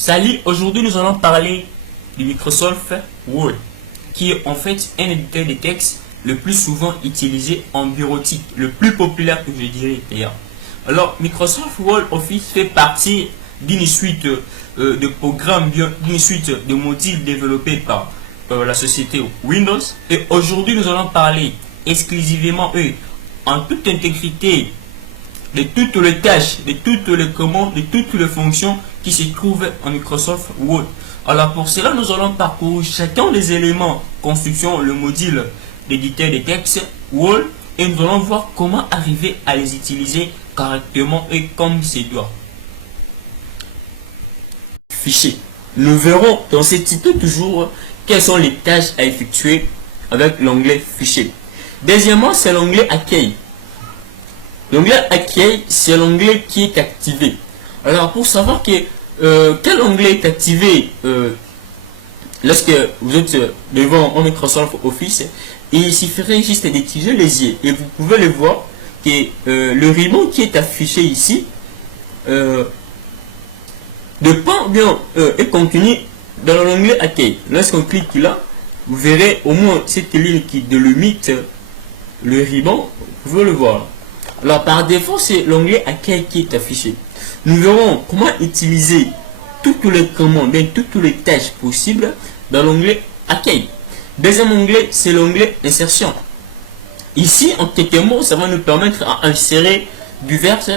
Salut, aujourd'hui nous allons parler du Microsoft Word, qui est en fait un éditeur de texte le plus souvent utilisé en bureautique, le plus populaire que je dirais d'ailleurs. Alors, Microsoft Word Office fait partie d'une suite de programmes, d'une suite de modules développés par la société Windows. Et aujourd'hui, nous allons parler exclusivement, en toute intégrité, de toutes les tâches, de toutes les commandes, de toutes les fonctions qui se trouvent en Microsoft Word. Alors pour cela, nous allons parcourir chacun des éléments constituant le module d'éditeur de texte Word et nous allons voir comment arriver à les utiliser correctement et comme c'est doit. Fichier. Nous verrons dans ce titre toujours quelles sont les tâches à effectuer avec l'onglet Fichier. Deuxièmement, c'est l'onglet Accueil. L'onglet Accueil, c'est l'onglet qui est activé. Alors, pour savoir quel onglet est activé lorsque vous êtes devant Microsoft Office, il suffirait juste d'utiliser les yeux. Et vous pouvez le voir que le ruban qui est affiché ici dépend bien est contenu dans l'onglet Accueil. Lorsqu'on clique là, vous verrez au moins cette ligne qui délimite le ruban. Vous pouvez le voir. Alors par défaut, c'est l'onglet Accueil qui est affiché. Nous verrons comment utiliser toutes les commandes et toutes les tâches possibles dans l'onglet Accueil. Deuxième onglet, c'est l'onglet Insertion. Ici, en quelques mots, ça va nous permettre à insérer diverses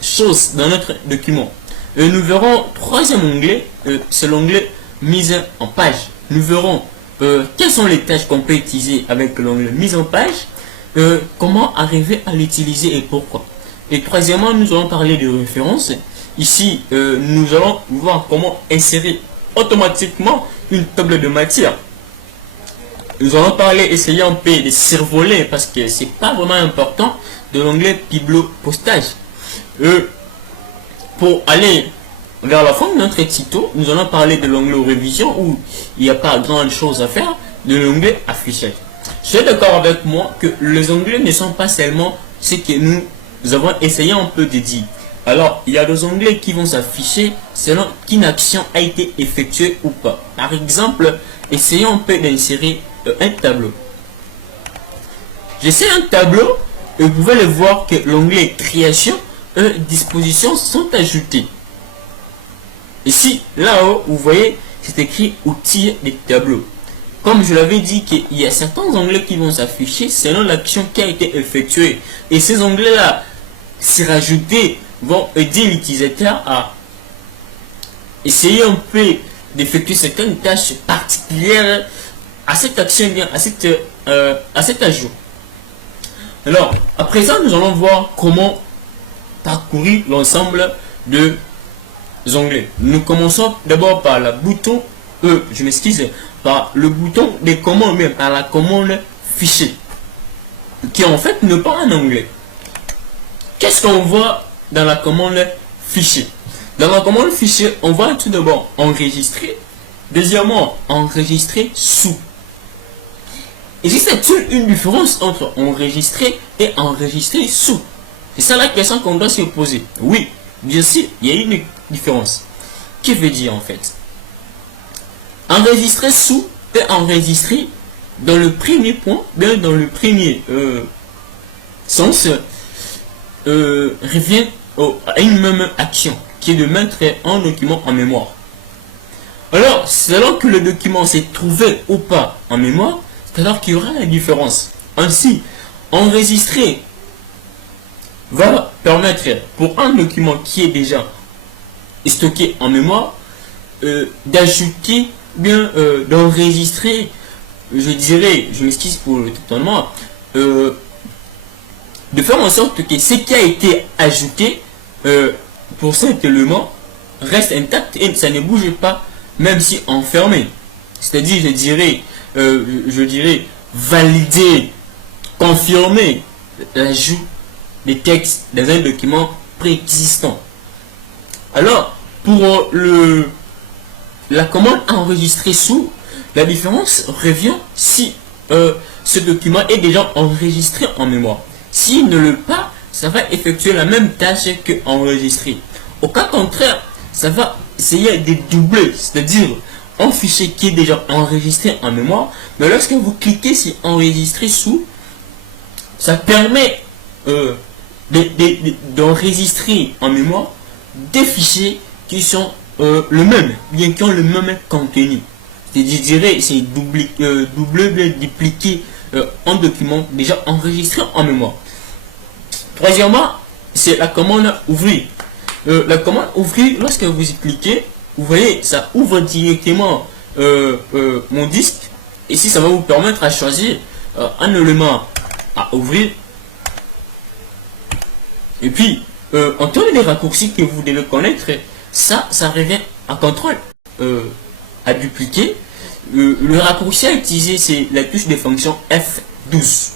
choses dans notre document. Et nous verrons troisième onglet, c'est l'onglet Mise en page. Nous verrons quelles sont les tâches qu'on peut utiliser avec l'onglet Mise en page. Comment arriver à l'utiliser et pourquoi. Et troisièmement, nous allons parler de références. Ici, nous allons voir comment insérer automatiquement une table de matière. Nous allons parler, essayer un peu de survoler parce que c'est pas vraiment important, de l'onglet Bibliopostage. Pour aller vers la fin de notre tuto, nous allons parler de l'onglet Révision où il n'y a pas grand chose à faire, de l'onglet Affichage. Je suis d'accord avec moi que les onglets ne sont pas seulement ce que nous avons essayé un peu de dire. Alors, il y a des onglets qui vont s'afficher selon qu'une action a été effectuée ou pas. Par exemple, essayons un peu d'insérer un tableau. J'essaie un tableau et vous pouvez le voir que l'onglet Création et Dispositions sont ajoutés. Ici, là-haut, vous voyez, c'est écrit Outils des tableaux. Comme je l'avais dit, qu'il y a certains onglets qui vont s'afficher selon l'action qui a été effectuée. Et ces onglets-là, s'y rajouter, vont aider l'utilisateur à essayer un peu d'effectuer certaines tâches particulières à cette action, à cet ajout. Alors, à présent, nous allons voir comment parcourir l'ensemble de onglets. Nous commençons d'abord par le bouton je m'excuse, par le bouton des commandes, même par la commande Fichier, qui en fait n'est pas un onglet. Qu'est-ce qu'on voit dans la commande Fichier? Dans la commande Fichier, on va tout d'abord enregistrer, deuxièmement enregistrer sous. Existe-t-il une différence entre enregistrer et enregistrer sous? C'est ça la question qu'on doit se poser. Oui, bien sûr, il y a une différence. Que veut dire en fait? Enregistrer sous et enregistrer dans le premier point, bien dans le premier sens, revient à une même action qui est de mettre un document en mémoire. Alors, selon que le document s'est trouvé ou pas en mémoire, c'est alors qu'il y aura la différence. Ainsi, enregistrer va permettre pour un document qui est déjà stocké en mémoire d'ajouter bien d'enregistrer, je dirais, je m'excuse pour le totalement, de faire en sorte que ce qui a été ajouté pour cet élément reste intact et ça ne bouge pas, même si enfermé. C'est-à-dire, je dirais valider, confirmer l'ajout des textes dans un document préexistant. Alors, pour la commande enregistrer sous, la différence revient si ce document est déjà enregistré en mémoire. S'il ne l'est pas, ça va effectuer la même tâche que enregistrer. Au cas contraire, ça va essayer de doubler, c'est-à-dire un fichier qui est déjà enregistré en mémoire, mais lorsque vous cliquez sur enregistrer sous, ça permet d'enregistrer en mémoire des fichiers qui sont le même, bien qui ont le même contenu. Je dirais, c'est doubler, dupliquer un document déjà enregistré en mémoire. Troisièmement, c'est la commande ouvrir. La commande ouvrir, lorsque vous y cliquez, vous voyez, ça ouvre directement mon disque. Et si ça va vous permettre à choisir un élément à ouvrir. Et puis, en termes de raccourcis que vous devez connaître, ça revient à contrôle, à dupliquer. Le raccourci à utiliser, c'est la touche de fonction F12.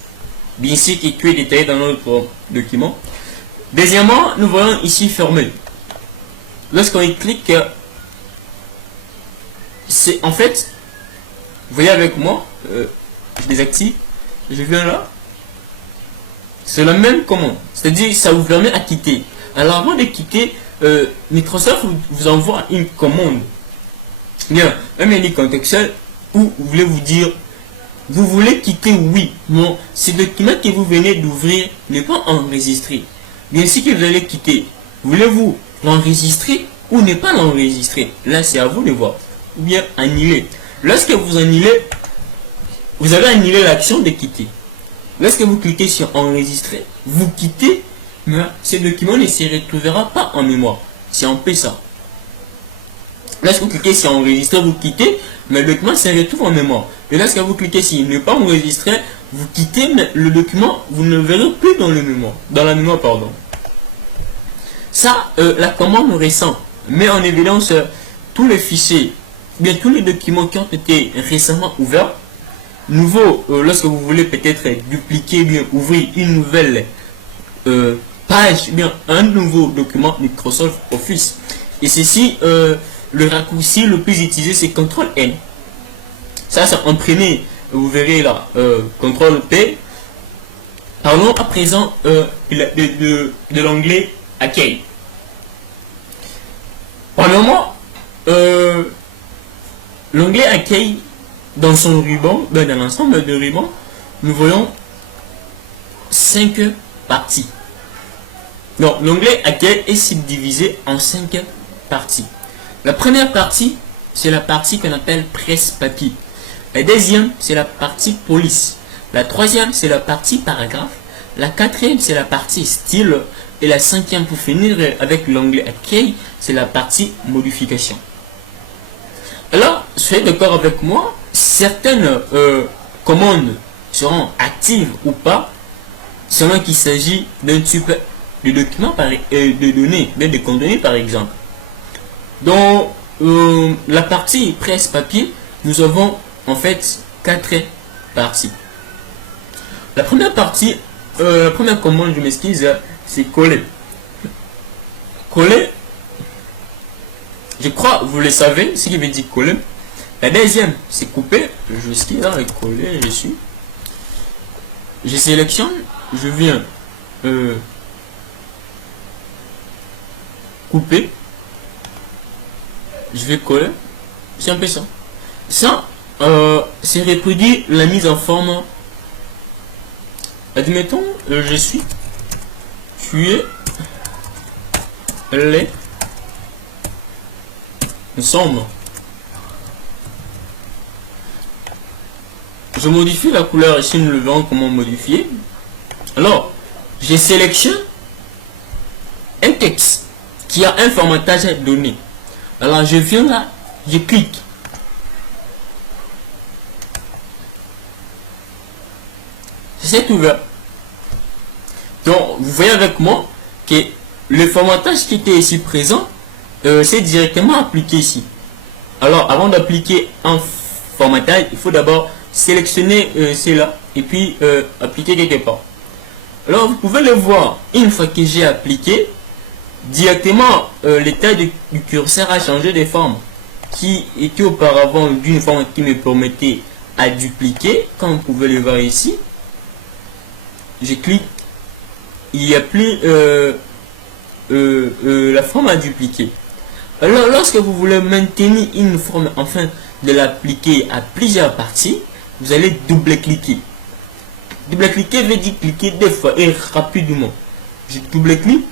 Bien sûr, qui est détaillé dans notre document. Deuxièmement, nous voyons ici fermer. Lorsqu'on y clique, c'est en fait, vous voyez avec moi, je désactive, je viens là. C'est la même commande, c'est-à-dire ça vous permet à quitter. Alors avant de quitter, Microsoft vous envoie une commande, bien, un menu contextuel où vous voulez vous dire, vous voulez quitter, oui, non, ce document que vous venez d'ouvrir n'est pas enregistré. Bien sûr que vous allez quitter, voulez-vous l'enregistrer ou ne pas l'enregistrer? Là c'est à vous de voir. Ou bien annuler. Lorsque vous annulez, vous avez annulé l'action de quitter. Lorsque vous cliquez sur enregistrer, vous quittez, mais ce document ne se retrouvera pas en mémoire. Si on fait ça. Lorsque vous cliquez sur enregistrer, vous quittez, mais le document se retrouve en mémoire. Et lorsque vous cliquez sur ne pas enregistrer, vous quittez, mais le document, vous ne le verrez plus dans le mémoire. Dans la mémoire, pardon. Ça, la commande récente met en évidence tous les fichiers, bien tous les documents qui ont été récemment ouverts. Nouveau, lorsque vous voulez peut-être dupliquer, bien ouvrir une nouvelle page, bien un nouveau document Microsoft Office. Et ceci, le raccourci le plus utilisé, c'est CTRL-N. Ça, c'est imprimé, vous verrez là, CTRL-P. Parlons à présent de l'onglet Accueil. Premièrement, l'onglet Accueil, dans son ruban, dans l'ensemble de rubans, nous voyons 5 parties. Donc, l'onglet Accueil est subdivisé en 5 parties. La première partie, c'est la partie qu'on appelle presse-papier. La deuxième, c'est la partie police. La troisième, c'est la partie paragraphe. La quatrième, c'est la partie style. Et la cinquième, pour finir avec l'onglet Accueil, c'est la partie modification. Alors, soyez d'accord avec moi, certaines commandes seront actives ou pas, selon qu'il s'agit d'un type de document, de données, de contenus par exemple. Dans la partie presse-papier, nous avons en fait 4 parties. La première partie, la première commande, je m'excuse, c'est coller. Coller, je crois, vous le savez, ce qui veut dire coller. La deuxième, c'est couper. Je suis dans le coller, je sélectionne, je viens couper. Je vais coller. C'est un peu ça. Ça, c'est reproduire la mise en forme. Admettons, je suis tué les ensemble. Je modifie la couleur ici, nous le verrons comment modifier. Alors, je sélectionne un texte qui a un formatage donné. Alors, je viens là, je clique. C'est ouvert. Donc, vous voyez avec moi que le formatage qui était ici présent, c'est directement appliqué ici. Alors, avant d'appliquer un formatage, il faut d'abord sélectionner cela et puis appliquer quelque part. Alors, vous pouvez le voir, une fois que j'ai appliqué, directement l'état du curseur a changé de forme, qui était auparavant d'une forme qui me permettait à dupliquer, comme vous pouvez le voir ici. Je clique, il n'y a plus la forme à dupliquer. Alors, lorsque vous voulez maintenir une forme afin de l'appliquer à plusieurs parties, vous allez double-cliquer. Double-cliquer veut dire cliquer deux fois et rapidement. Je double-clique,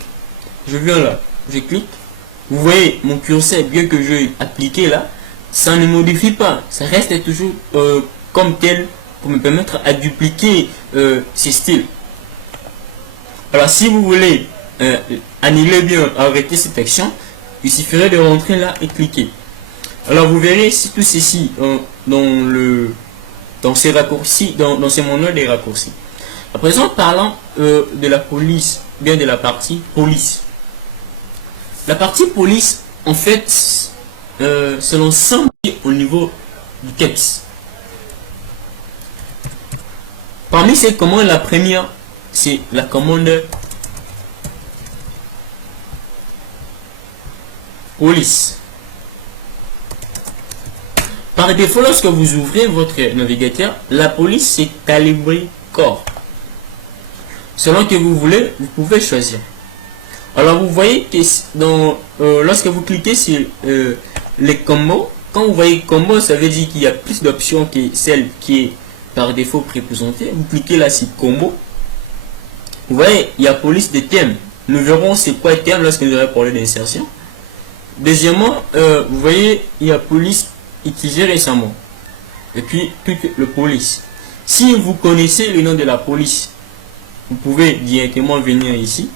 je viens là, je clique. Vous voyez mon curseur, bien que je appliqué là, ça ne modifie pas. Ça reste toujours comme tel pour me permettre à dupliquer ces styles. Alors, si vous voulez annuler bien, arrêter cette action, il suffirait de rentrer là et cliquer. Alors, vous verrez si tout ceci dans ces raccourcis, dans ces manuels des raccourcis. À présent, parlant de la police, bien de la partie police. La partie police, en fait, c'est l'ensemble au niveau du texte. Parmi ces commandes, la première, c'est la commande police. Par défaut, lorsque vous ouvrez votre navigateur, la police c'est calibré corps. Selon que vous voulez, vous pouvez choisir. Alors vous voyez que lorsque vous cliquez sur les combos, quand vous voyez combo, ça veut dire qu'il y a plus d'options que celle qui est par défaut préprésentée. Vous cliquez là sur combo. Vous voyez, il y a police de thème. Nous verrons c'est quoi thème lorsque nous allons parler d'insertion. Deuxièmement, vous voyez, il y a police utilisé récemment. Et puis, tout le police. Si vous connaissez le nom de la police, vous pouvez directement venir ici.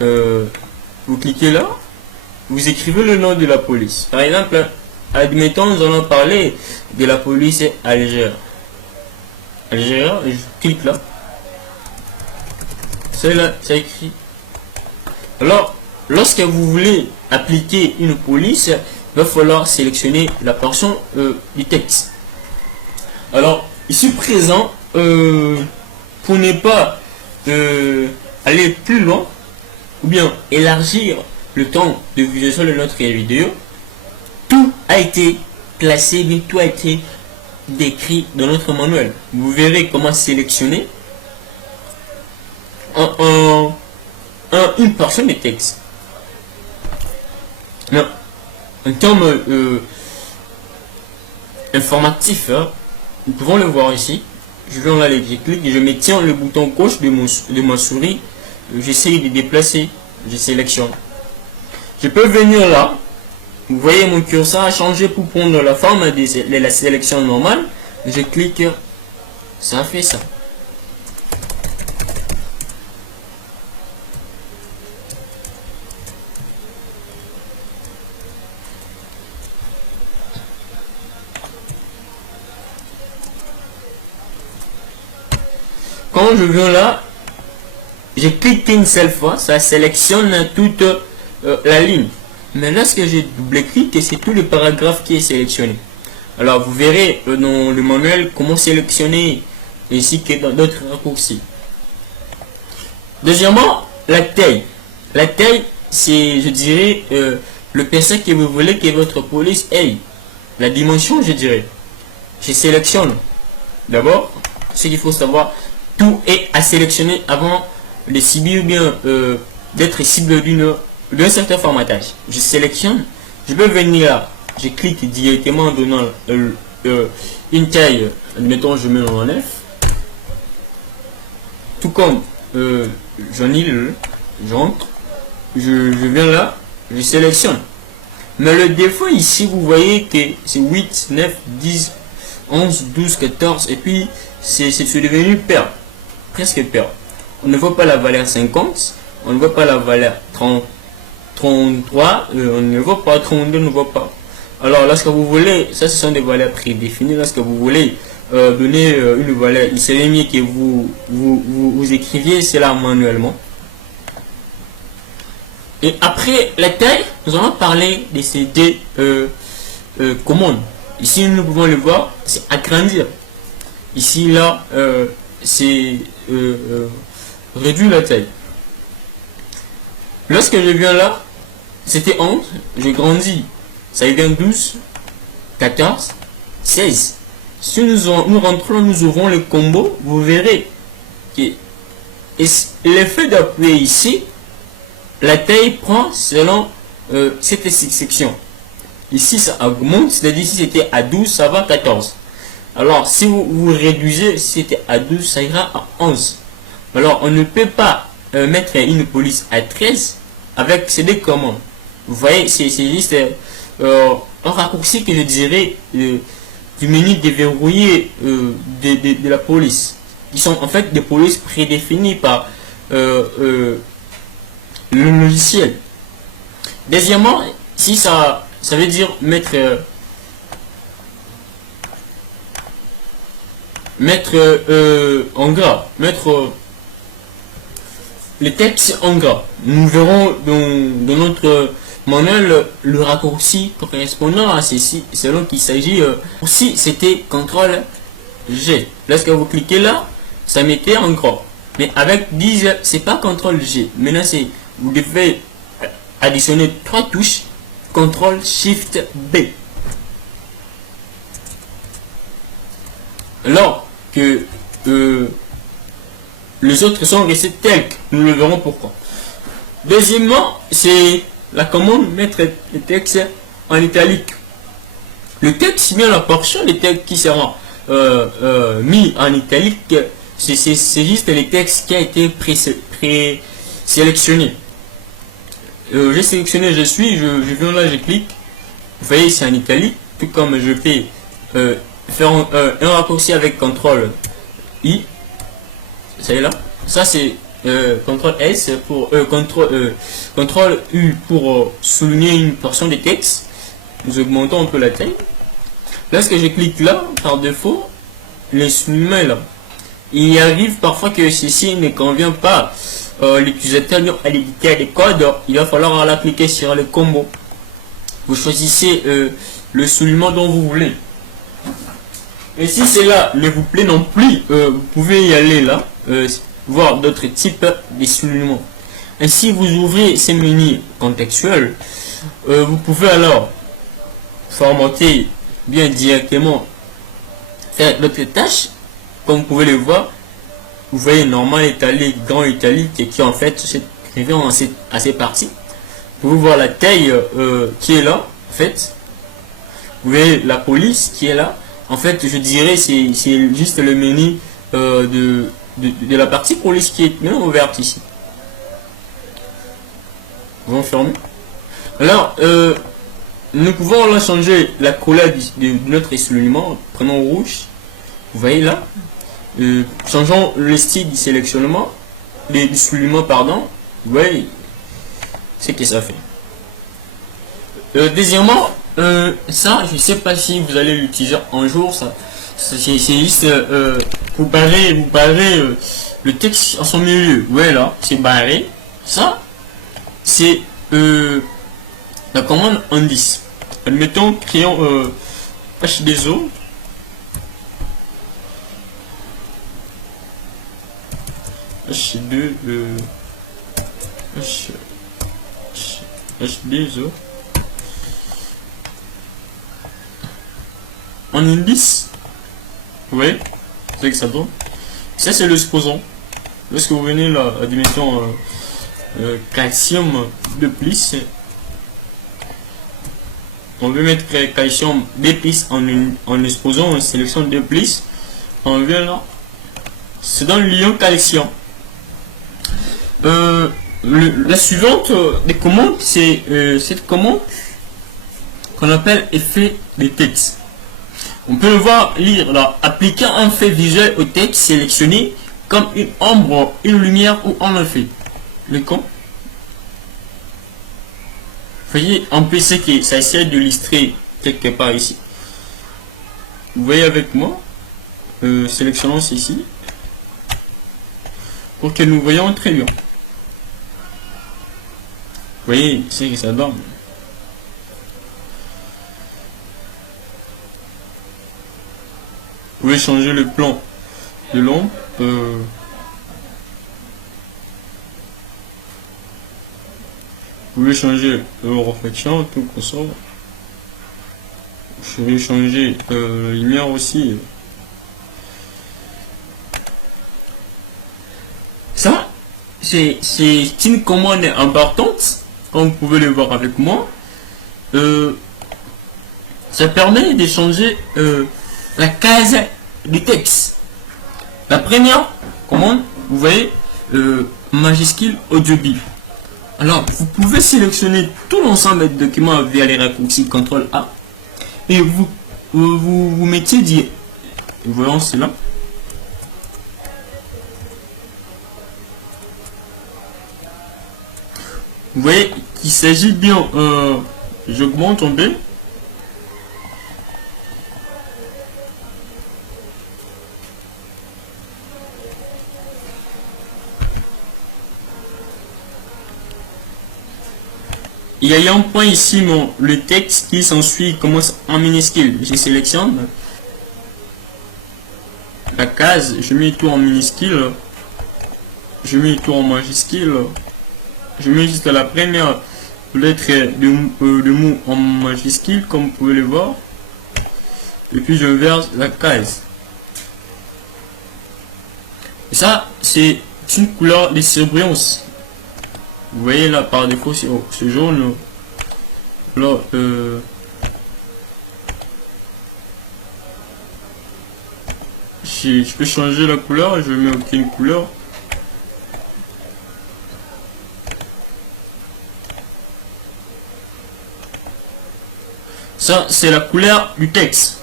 Vous cliquez là. Vous écrivez le nom de la police. Par exemple, admettons, nous allons parler de la police Algérie. Algérie, je clique là. C'est là, c'est écrit. Alors, lorsque vous voulez appliquer une police, il va falloir sélectionner la portion du texte. Alors, ici présent, pour ne pas aller plus loin, ou bien élargir le temps de visualisation de notre vidéo, tout a été placé, bien tout a été décrit dans notre manuel. Vous verrez comment sélectionner une portion de texte. Non. En termes informatifs, hein, nous pouvons le voir ici. Je vais en aller, je clique et je me tiens le bouton gauche de ma souris. J'essaie de déplacer, je sélectionne. Je peux venir là. Vous voyez mon curseur a changé pour prendre la forme de la sélection normale. Je clique, ça fait ça. Quand je viens là, je clique une seule fois, ça sélectionne toute la ligne. Mais lorsque je double-clique, c'est tout le paragraphe qui est sélectionné. Alors vous verrez dans le manuel comment sélectionner ainsi que dans d'autres raccourcis. Deuxièmement, la taille. La taille, c'est, je dirais, le pinceau que vous voulez que votre police ait. La dimension, je dirais. Je sélectionne. D'abord, ce qu'il faut savoir, tout est à sélectionner avant de cibler ou bien d'être cible d'un certain formatage. Je sélectionne, je peux venir là, je clique directement en donnant une taille, admettons je mets en 9, tout comme j'entre, je viens là, je sélectionne. Mais le défaut ici, vous voyez que c'est 8, 9, 10, 11, 12, 14 et puis c'est devenu pair, presque pair. On ne voit pas la valeur 50, on ne voit pas la valeur 33, on ne voit pas 32, on ne voit pas. Alors lorsque vous voulez, ça ce sont des valeurs prédéfinies, lorsque vous voulez donner une valeur, il serait mieux que vous écriviez cela manuellement. Et après la taille, nous allons parler de ces deux commandes. Ici nous pouvons le voir, c'est agrandir. Ici là, c'est réduire la taille. Lorsque je viens là, c'était 11, je grandis, ça devient 12, 14, 16. Si nous rentrons, nous ouvrons le combo, vous verrez que l'effet d'appuyer ici, la taille prend selon cette section. Ici, ça augmente, c'est-à-dire si c'était à 12, ça va à 14. Alors, si vous réduisez, si c'était à 12, ça ira à 11. Alors, on ne peut pas mettre une police à 13 avec ces commandes. Vous voyez, c'est juste un raccourci que je dirais du menu déverrouillé de la police. Qui sont en fait des polices prédéfinies par le logiciel. Deuxièmement, si ça veut dire mettre en gras, mettre les textes en gras. Nous verrons dans notre manuel le raccourci correspondant à ceci, selon qu'il s'agit aussi c'était CTRL G. Lorsque vous cliquez là, ça mettait en gras. Mais avec 10, c'est pas CTRL G. Maintenant, c'est vous devez additionner 3 touches, CTRL SHIFT B. Alors que les autres sont restés tels que nous le verrons pourquoi. Deuxièmement, c'est la commande mettre le texte en italique. Le texte, bien la portion de texte qui sera mis en italique, c'est juste le texte qui a été présélectionné. J'ai sélectionné je viens là, je clique. Vous voyez, c'est en italique, tout comme je peux faire un raccourci avec CTRL I. C'est là. Ça c'est CTRL S pour CTRL U pour souligner une portion de texte. Nous augmentons un peu la taille. Lorsque je clique là, par défaut, les soulignements là. Il arrive parfois que ceci ne convient pas. L'utilisateur à l'éditeur des codes, il va falloir la cliquer sur le combo. Vous choisissez le soulignement dont vous voulez. Et si cela ne vous plaît non plus, vous pouvez y aller là, voir d'autres types de soulignements. Ainsi, vous ouvrez ces menus contextuels. Vous pouvez alors formater bien directement, faire d'autres tâches. Comme vous pouvez le voir, vous voyez normal italique, grand italique, qui en fait se réfère à ces parties. Vous pouvez voir la taille qui est là, en fait. Vous voyez la police qui est là. En fait, je dirais c'est juste le menu de la partie police qui est maintenant ouverte ici. Vous fermez. Alors, nous pouvons là changer la couleur de notre soulignement. Prenons rouge. Vous voyez là. Changeons le style du sélectionnement, du soulignement, pardon. Vous voyez ce que ça fait. Deuxièmement, ça, je sais pas si vous allez l'utiliser un jour. Ça c'est juste vous barrez le texte en son milieu. Ouais là, c'est barré. Ça, c'est la commande indice. Admettons, créons H2O. H2 H2O en indice. Oui, c'est que ça donne. Ça c'est le supposant. Lorsque vous venez là à dimension calcium de plus, on veut mettre calcium de plus en exposant, on sélectionne de plus, on vient là, c'est dans l'ion calcium. La suivante des commandes, c'est cette commande qu'on appelle effet de texte. On peut le voir lire là, appliquer un fait visuel au texte sélectionné comme une ombre, une lumière ou un effet. Le con. Vous voyez, on peut essayer que ça essaie de l'illustrer quelque part ici. Vous voyez avec moi, sélectionnons ici pour que nous voyons très bien. Vous voyez, c'est que ça donne. Vous pouvez changer le plan de l'ombre. Vous pouvez changer la réflexion, tout comme ça. Je vais changer la lumière aussi. Ça, c'est une commande importante comme vous pouvez le voir avec moi, ça permet de changer la case du texte. La première commande, vous voyez, majuscule audiobile. Alors, vous pouvez sélectionner tout l'ensemble des documents via les raccourcis CTRL A et vous mettez dit, voyons cela. Vous voyez qu'il s'agit bien, j'augmente en B. Il y a un point ici, le texte qui s'ensuit commence en minuscule. Je sélectionne la case, je mets tout en minuscule, je mets tout en majuscule, je mets juste la première lettre de mot en majuscule, comme vous pouvez le voir, et puis je verse la case. Et ça, c'est une couleur de surbrillance. Vous voyez là par défaut ce jaune là, je peux changer la couleur, je mets aucune couleur. Ça c'est la couleur du texte.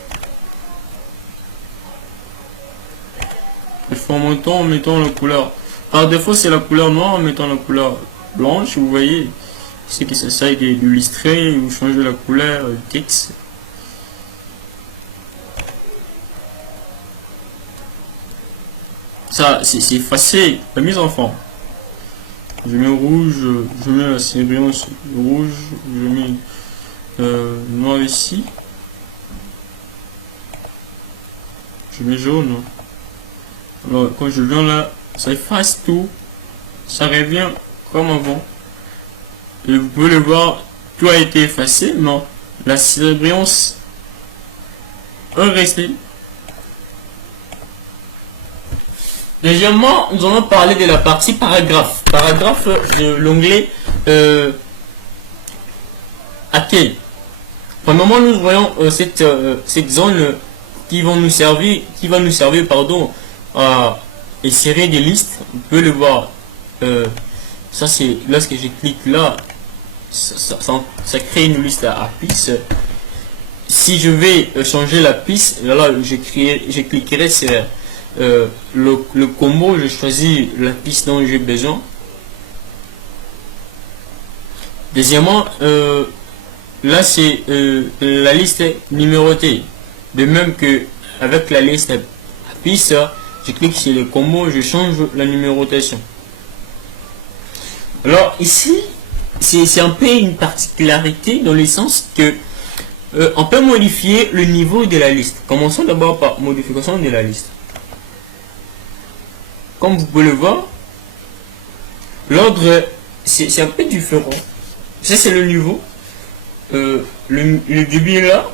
Formatant en mettant la couleur. Par défaut c'est la couleur noire en mettant la couleur blanche. Vous voyez, c'est qui s'essaye d'illustrer ou changer la couleur du texte. Ça c'est facile la mise en forme. Je mets rouge, je mets la surbrillance rouge, je mets noir ici, je mets jaune. Alors quand je viens là, ça efface tout, ça revient comme avant. Et vous pouvez le voir, tout a été effacé, non, la surbrillance est restée. Deuxièmement, nous allons parler de la partie paragraphe. Paragraphe de l'onglet accueil. Premièrement, nous voyons cette zone qui va nous servir pardon, à insérer des listes. Vous pouvez le voir. Ça c'est lorsque je clique là, ça crée une liste à piste. Si je vais changer la piste, là je cliquerai sur le combo, je choisis la piste dont j'ai besoin. Deuxièmement, là c'est la liste numérotée. De même que avec la liste à piste, je clique sur le combo, je change la numérotation. Alors ici, c'est un peu une particularité dans le sens que on peut modifier le niveau de la liste. Commençons d'abord par modification de la liste. Comme vous pouvez le voir, l'ordre c'est un peu différent. Ça c'est le niveau. Le début est là.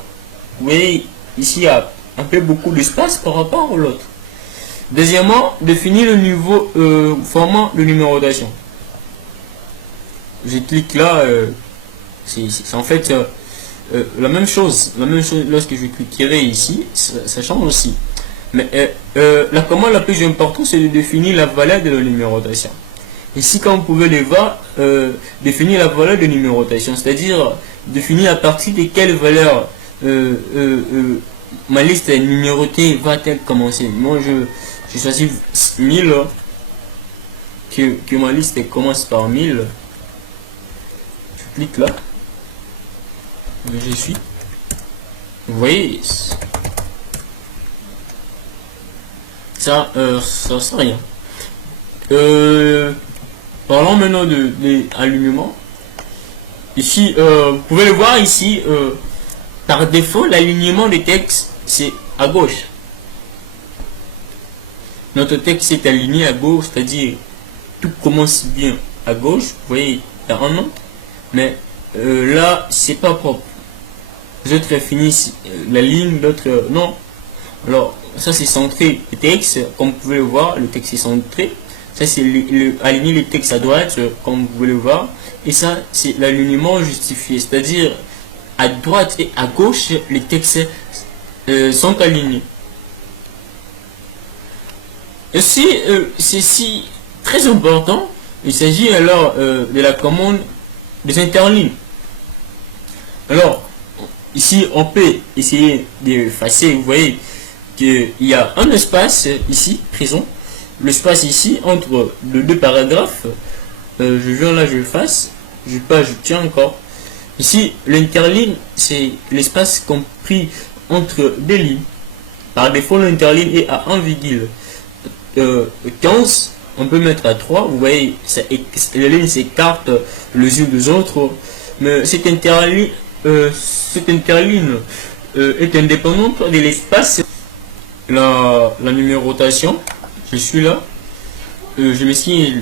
Vous voyez ici il y a un peu beaucoup d'espace par rapport à l'autre. Deuxièmement, définir le niveau format de numérotation. Je clique là, c'est en fait la même chose lorsque je cliquerai ici, ça change aussi. Mais la commande la plus importante c'est de définir la valeur de la numérotation. Ici comme vous pouvez le voir, définir la valeur de numérotation, c'est-à-dire définir à partir de quelle valeur ma liste numérotée va-t-elle commencer. Moi je choisis 1000, que ma liste commence par 1000. Je clique là, je suis. Vous voyez, ça sert à rien. Parlons maintenant de l'alignement. Ici, vous pouvez le voir ici, par défaut, l'alignement des textes, c'est à gauche. Notre texte est aligné à gauche, c'est-à-dire tout commence bien à gauche. Vous voyez, il y a un nom, mais là, c'est pas propre. Les autres finissent la ligne, l'autre non. Alors, ça c'est centré le texte, comme vous pouvez le voir, le texte est centré. Ça, c'est aligner les textes à droite, comme vous pouvez le voir. Et ça, c'est l'alignement justifié. C'est-à-dire, à droite et à gauche, les textes sont alignés. Et c'est très important. Il s'agit alors de la commande des interlignes. Alors, ici, on peut essayer d'effacer. Vous voyez qu'il y a un espace ici, présent. L'espace ici, entre les deux paragraphes. Je viens là, je efface. Je tiens encore. Ici, l'interligne, c'est l'espace compris entre deux lignes. Par défaut, l'interligne est à 1,15. On peut mettre à 3. Vous voyez, les lignes s'écartent les unes des autres. Mais cette interligne est indépendante de l'espace. La numérotation, je suis là. Je me suis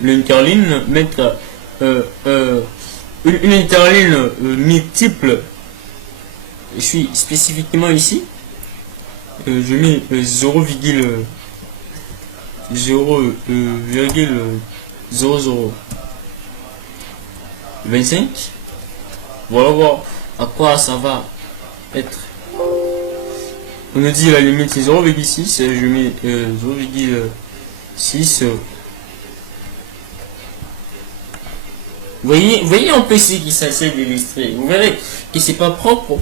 l'interligne, mettre une interligne multiple. Je suis spécifiquement ici. Je mets 0,00. Voilà voir à quoi ça va être. On nous dit la limite c'est 0,6. Je mets 0,6. Vous voyez un peu ce qui s'essaie d'illustrer. Vous verrez que c'est pas propre.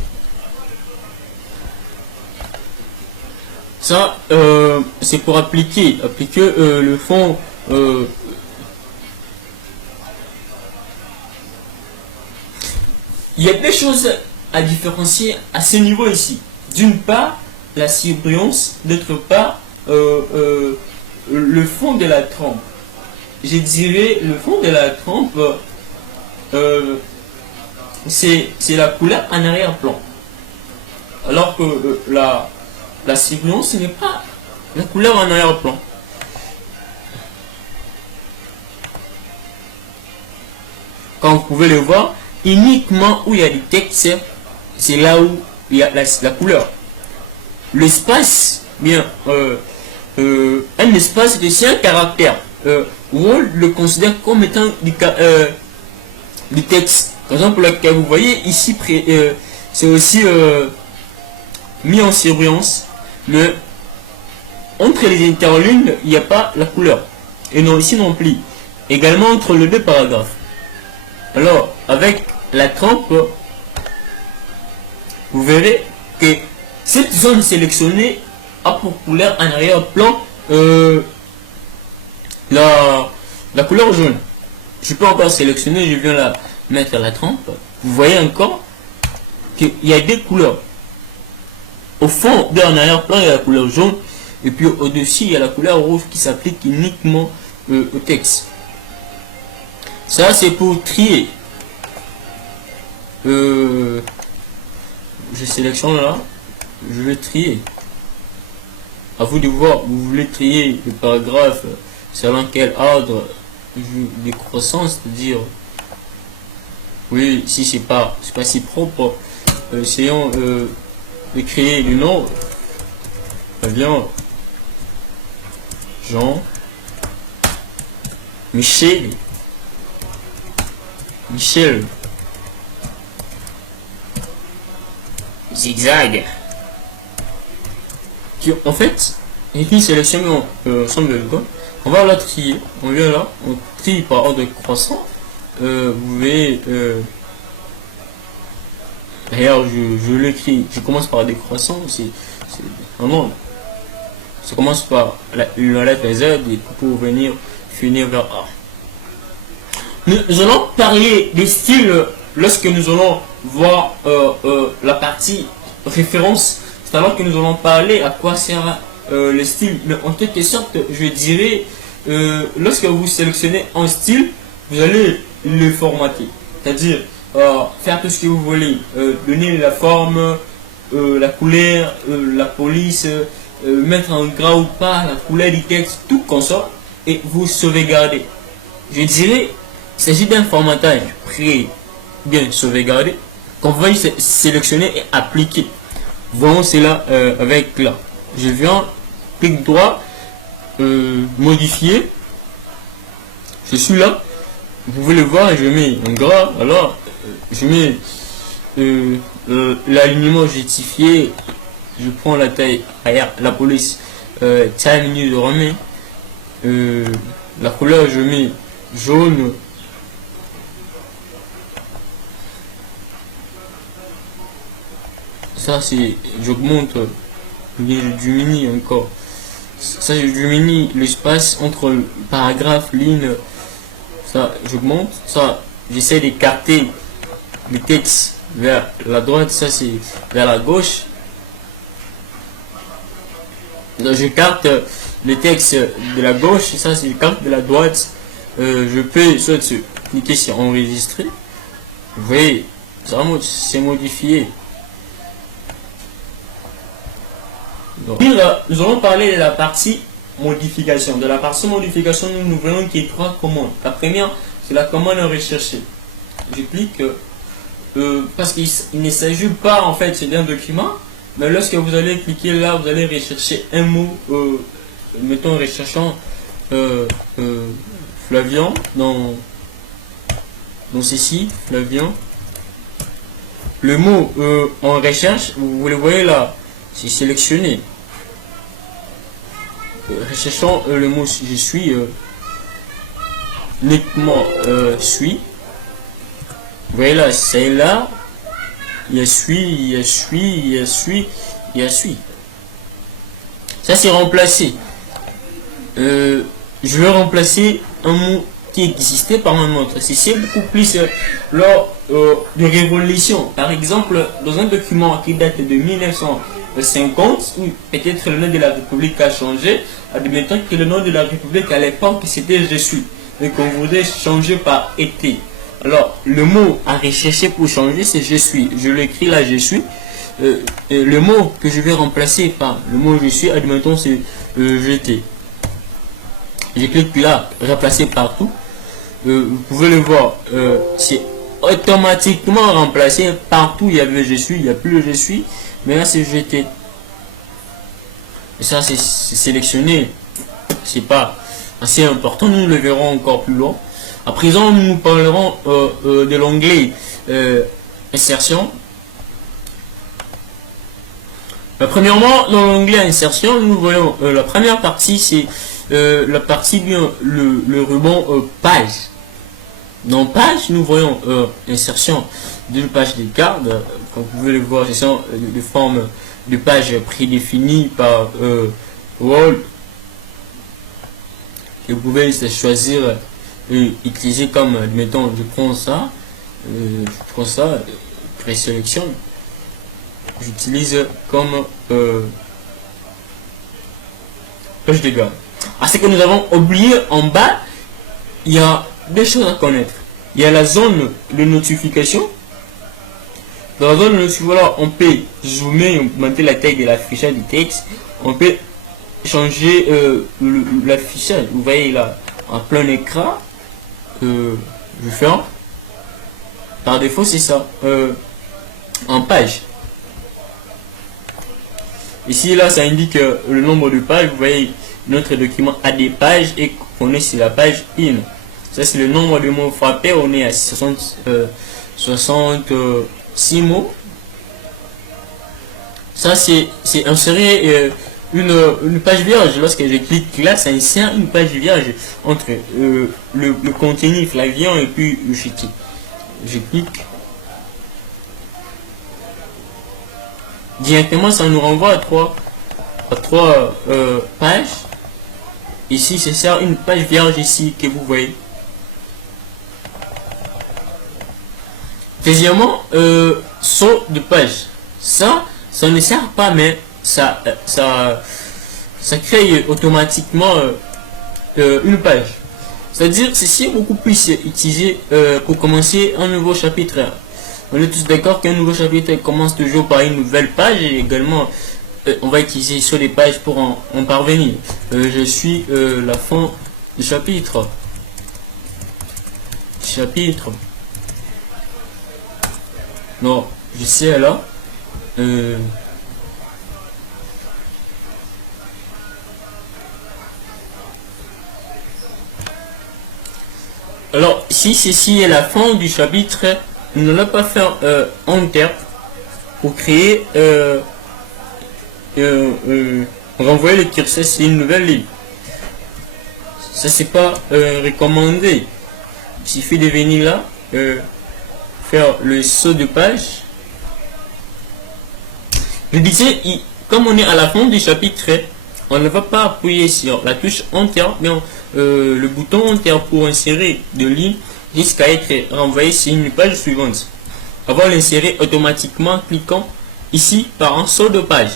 Ça, c'est pour appliquer le fond. Il y a deux choses à différencier à ce niveau ici. D'une part, la surbrillance, d'autre part, le fond de la trempe. Je dirais le fond de la trempe, c'est la couleur en arrière-plan. Alors que la surbrillance, ce n'est pas la couleur en arrière-plan. Comme vous pouvez le voir, uniquement où il y a des textes, c'est là où il y a la couleur. L'espace, bien, un espace de 5 caractères. On le considère comme étant du texte. Par exemple, que vous voyez ici, c'est aussi mis en surbrillance, mais entre les interlignes, il n'y a pas la couleur. Et non, ici non plus. Également entre les deux paragraphes. Alors, avec la trempe, vous verrez que cette zone sélectionnée a pour couleur en arrière-plan la couleur jaune. Je peux encore sélectionner, je viens là mettre la trempe. Vous voyez encore qu'il y a deux couleurs. Au fond, en arrière-plan, il y a la couleur jaune. Et puis au-dessus, il y a la couleur rouge qui s'applique uniquement au texte. Ça, c'est pour trier. Je sélectionne là. Je vais trier. À vous de voir, vous voulez trier le paragraphe selon quel ordre de croissance, c'est-à-dire, oui, si c'est pas si propre, essayons de créer le nom. Très bien. Jean, Michel, zigzag. En fait, ici sélectionnons ensemble de l'icône. On va la trier. On vient là, on trie par ordre croissant. Vous voyez, d'ailleurs, je l'écris. Je commence par décroissant. C'est vraiment. Ça commence par la lettre Z et pour finir vers A. Nous allons parler des styles lorsque nous allons voir la partie référence. C'est alors que nous allons parler à quoi sert le style. Mais en quelque sorte, je dirais, lorsque vous sélectionnez un style, vous allez le formater. C'est-à-dire faire tout ce que vous voulez. Donner la forme, la couleur, la police, mettre en gras ou pas, la couleur du texte, tout comme ça, et vous sauvegardez. Je dirais, il s'agit d'un formatage bien sauvegardé, qu'on va sélectionner et appliquer. Voyons cela avec là. Je viens, clic droit, modifier, je suis là. Vous pouvez le voir, je mets en gras. Alors, je mets l'alignement justifié. Je prends la taille. La police. Taille minute de remets. La couleur, je mets jaune. Ça, c'est. J'augmente. Du mini encore. Ça, je diminue l'espace entre le paragraphe, ligne. Ça, j'augmente. Ça, j'essaie d'écarter le texte vers la droite. Ça, c'est vers la gauche. Donc, j'écarte le texte de la gauche. Ça, c'est l'écarte de la droite. Je peux soit cliquer sur enregistrer. Vous voyez, ça c'est modifié. Donc, nous allons parler de la partie modification. De la partie modification, nous voyons qu'il y a 3 commandes. La première, c'est la commande rechercher. Je clique parce qu'il ne s'agit pas en fait d'un document, mais lorsque vous allez cliquer là, vous allez rechercher un mot. Mettons recherchant Flavien dans ceci, Flavien. Le mot en recherche, vous le voyez là, c'est sélectionné. Recherchant le mot je suis uniquement suis. Vous voyez là, c'est là. Il y a suis, il y a suis, il y a suis, il y a suis. Ça c'est remplacé. Je vais remplacer un mot qui existait par un autre. C'est beaucoup plus lors de révolution. Par exemple, dans un document qui date de 1950, où peut-être le nom de la République a changé, admettons que le nom de la République à l'époque c'était je suis, et qu'on voudrait changer par été. Alors, le mot à rechercher pour changer, c'est je suis. Je l'écris là, je suis. Le mot que je vais remplacer par le mot je suis, admettons, c'est j'étais. Je clique là, remplacer partout. Vous pouvez le voir, c'est automatiquement remplacé partout. Il y avait je suis, il n'y a plus le je suis, mais là c'est j'étais. Et ça c'est sélectionné. C'est pas assez important, nous le verrons encore plus loin. À présent, nous parlerons de l'onglet insertion. Premièrement, dans l'onglet insertion, nous voyons la première partie, c'est la partie bien le ruban page. Dans page, nous voyons insertion d'une page de carte. Comme vous pouvez le voir, ce sont des formes de pages prédéfinies par Word. Et vous pouvez choisir utiliser comme, admettons, je prends ça, présélectionne, j'utilise comme page de garde. À ce que nous avons oublié en bas, il y a deux choses à connaître. Il y a la zone de notification. Dans la zone de notification, voilà, on peut zoomer, augmenter la taille de l'affichage du texte. On peut changer l'affichage. Vous voyez là, en plein écran. Je ferme. Par défaut, c'est ça. En page. Ici, là, ça indique le nombre de pages. Vous voyez, notre document a des pages et on est sur la page 1. Ça, c'est le nombre de mots frappés. On est à 66 mots. Ça, c'est insérer une page vierge. Lorsque je clique là, ça insère une page vierge entre le contenu Flavien et puis je clique. Directement, ça nous renvoie à trois pages. Ici, c'est ça, une page vierge ici que vous voyez. Deuxièmement, saut de page. Ça ne sert pas, mais ça crée automatiquement une page. C'est-à-dire, ceci est beaucoup plus utilisé pour commencer un nouveau chapitre. On est tous d'accord qu'un nouveau chapitre commence toujours par une nouvelle page et également on va utiliser sur les pages pour en parvenir. Je suis la fin du chapitre. Non, je sais là. Alors, si ceci est la fin du chapitre, nous n'allons pas faire Enter pour créer, renvoyer le curseur sur une nouvelle ligne. Ça, c'est pas recommandé. Il suffit de venir là, faire le saut de page. Je disais, comme on est à la fin du chapitre, on ne va pas appuyer sur la touche Enter, mais le bouton Enter pour insérer de lignes jusqu'à être renvoyé sur une page suivante. On va l'insérer automatiquement en cliquant ici par un saut de page.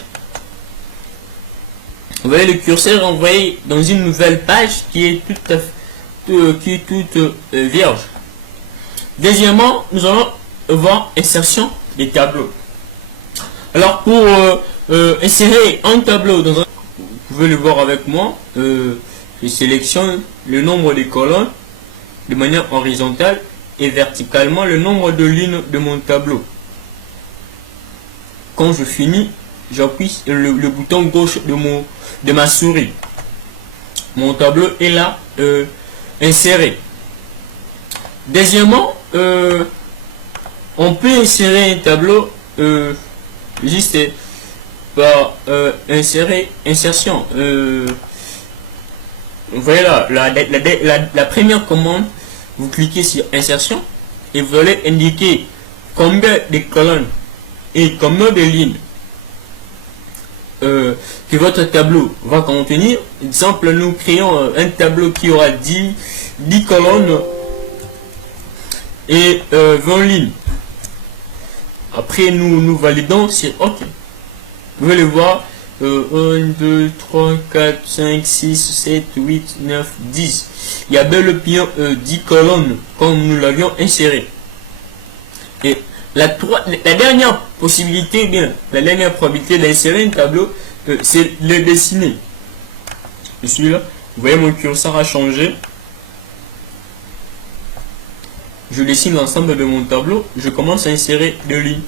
Vous voyez le curseur renvoyé dans une nouvelle page qui est toute vierge. Deuxièmement, nous allons voir insertion des tableaux. Alors pour insérer un tableau dans un... Vous pouvez le voir avec moi. Je sélectionne le nombre de colonnes de manière horizontale et verticalement le nombre de lignes de mon tableau. Quand je finis, j'appuie le bouton gauche de ma souris. Mon tableau est là, inséré. Deuxièmement, on peut insérer un tableau juste par insertion. Vous voyez là, la première commande, vous cliquez sur insertion et vous allez indiquer combien de colonnes et combien de lignes que votre tableau va contenir. Exemple, nous créons un tableau qui aura 10 colonnes et 20 lignes. Après, nous validons sur OK. Vous pouvez le voir. 1, 2, 3, 4, 5, 6, 7, 8, 9, 10. Il y a bel et bien 10 colonnes comme nous l'avions inséré. Et la dernière possibilité, bien, la dernière probabilité d'insérer un tableau, c'est le dessiner. Je suis là. Vous voyez, mon curseur a changé. Je dessine l'ensemble de mon tableau. Je commence à insérer deux lignes.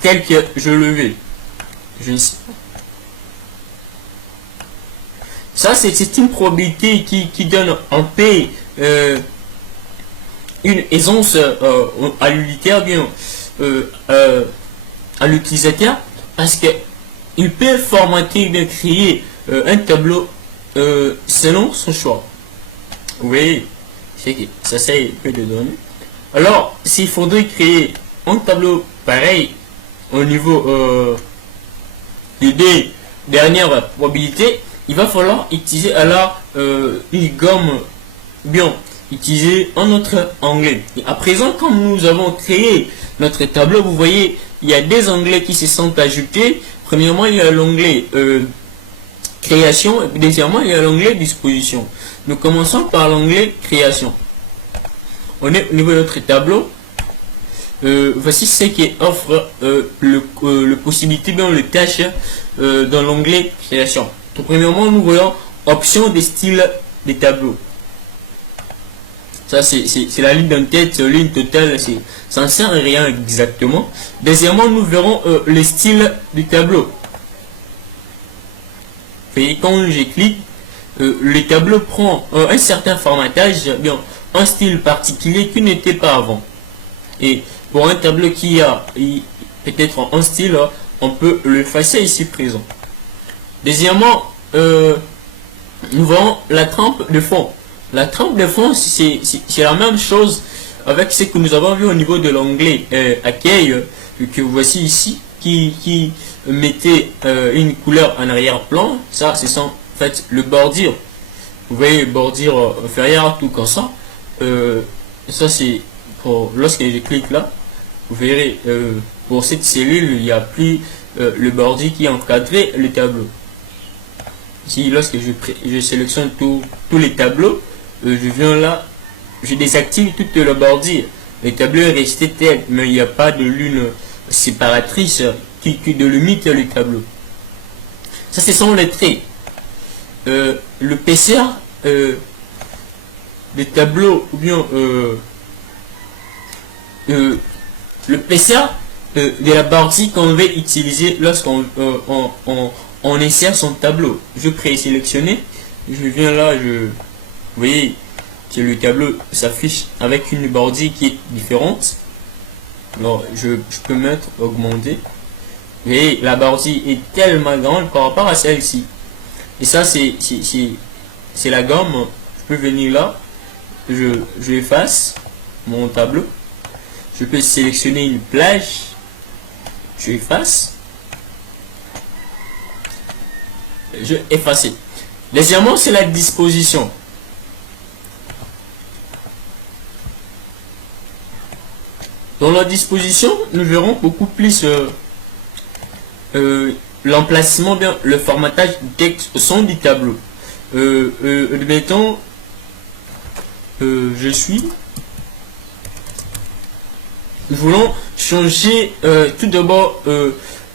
Tel que je le vais. Je ne sais pas. Ça, c'est une probabilité qui donne en paix une aisance à l'utilitaire, bien à l'utilisateur, parce que il peut formater, bien créer un tableau selon son choix. Vous voyez, ça c'est peu de données. Alors, s'il faudrait créer un tableau pareil au niveau des deux dernières probabilités, il va falloir utiliser alors une gomme, bien utiliser un autre onglet. Et à présent, comme nous avons créé notre tableau, vous voyez, il y a des onglets qui se sont ajoutés. Premièrement, il y a l'onglet création et deuxièmement, il y a l'onglet disposition. Nous commençons par l'onglet création. On est au niveau de notre tableau. Voici ce qui offre le possibilité, bien le tâche dans l'onglet création. Tout premièrement, nous voyons option des styles des tableaux. Ça c'est la ligne d'en-tête, ligne totale, ça ne sert à rien exactement. Deuxièmement, nous verrons le style du tableau. Et quand je clique, le tableau prend un certain formatage, bien un style particulier qui n'était pas avant. Et pour un tableau qui a peut-être un style, on peut le effacer ici présent. Deuxièmement, nous voyons la trempe de fond. La trempe de fond, c'est la même chose avec ce que nous avons vu au niveau de l'onglet accueil que voici ici, qui mettait une couleur en arrière-plan. Ça, c'est en fait le bordure. Vous voyez, bordure inférieure, tout comme ça. Ça, c'est pour lorsque je clique là, vous verrez pour cette cellule, il n'y a plus le bordure qui encadrait le tableau. Ici, lorsque je sélectionne tous les tableaux, je viens là, je désactive toute la bordure. Le tableau est resté tel, mais il n'y a pas de ligne séparatrice qui délimite le tableau. Ça, ce sont les traits. L'épaisseur des tableaux, ou bien l'épaisseur de la bordure qu'on va utiliser lorsqu'on on insère son tableau. Je présélectionner, je viens là, vous voyez, que le tableau s'affiche avec une bordure qui est différente. Alors je peux mettre augmenter. Et la bordure est tellement grande par rapport à celle-ci. Et ça c'est la gomme. Je peux venir là, je efface mon tableau. Je peux sélectionner une plage, je efface, je efface. Légèrement, c'est la disposition. Dans la disposition, nous verrons beaucoup plus l'emplacement, bien le formatage du texte au sein du tableau. Admettons, je suis. Nous voulons changer tout d'abord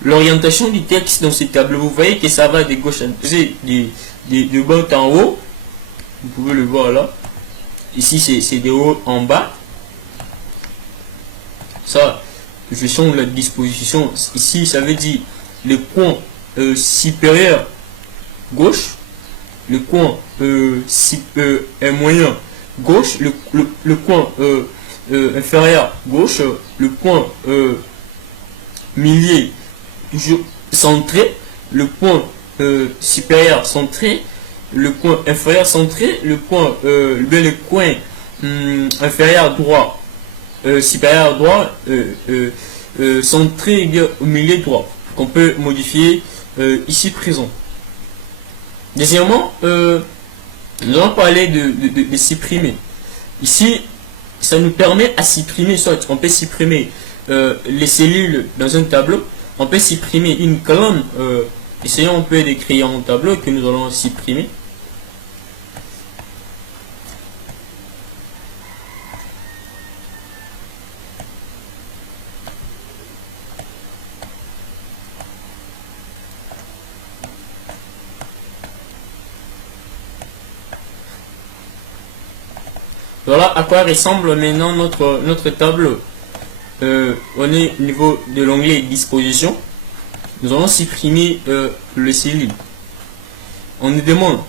l'orientation du texte dans ce tableau. Vous voyez que ça va de gauche à de bas en haut. Vous pouvez le voir là. Ici c'est de haut en bas. Ça, je change la disposition. Ici ça veut dire le coin supérieur gauche, le coin moyen gauche, le coin inférieur gauche, le coin milieu centré, le coin supérieur centré, le coin inférieur centré, le coin inférieur droit, supérieur droit, centré bien au milieu droit, qu'on peut modifier ici présent. Deuxièmement, nous allons parler de supprimer. Ici, ça nous permet à supprimer, soit on peut supprimer les cellules dans un tableau, on peut supprimer une colonne. Essayons un peu d'écrire un tableau que nous allons supprimer. Voilà à quoi ressemble maintenant notre tableau. On est au niveau de l'onglet disposition. Nous allons supprimer les cellules. On nous demande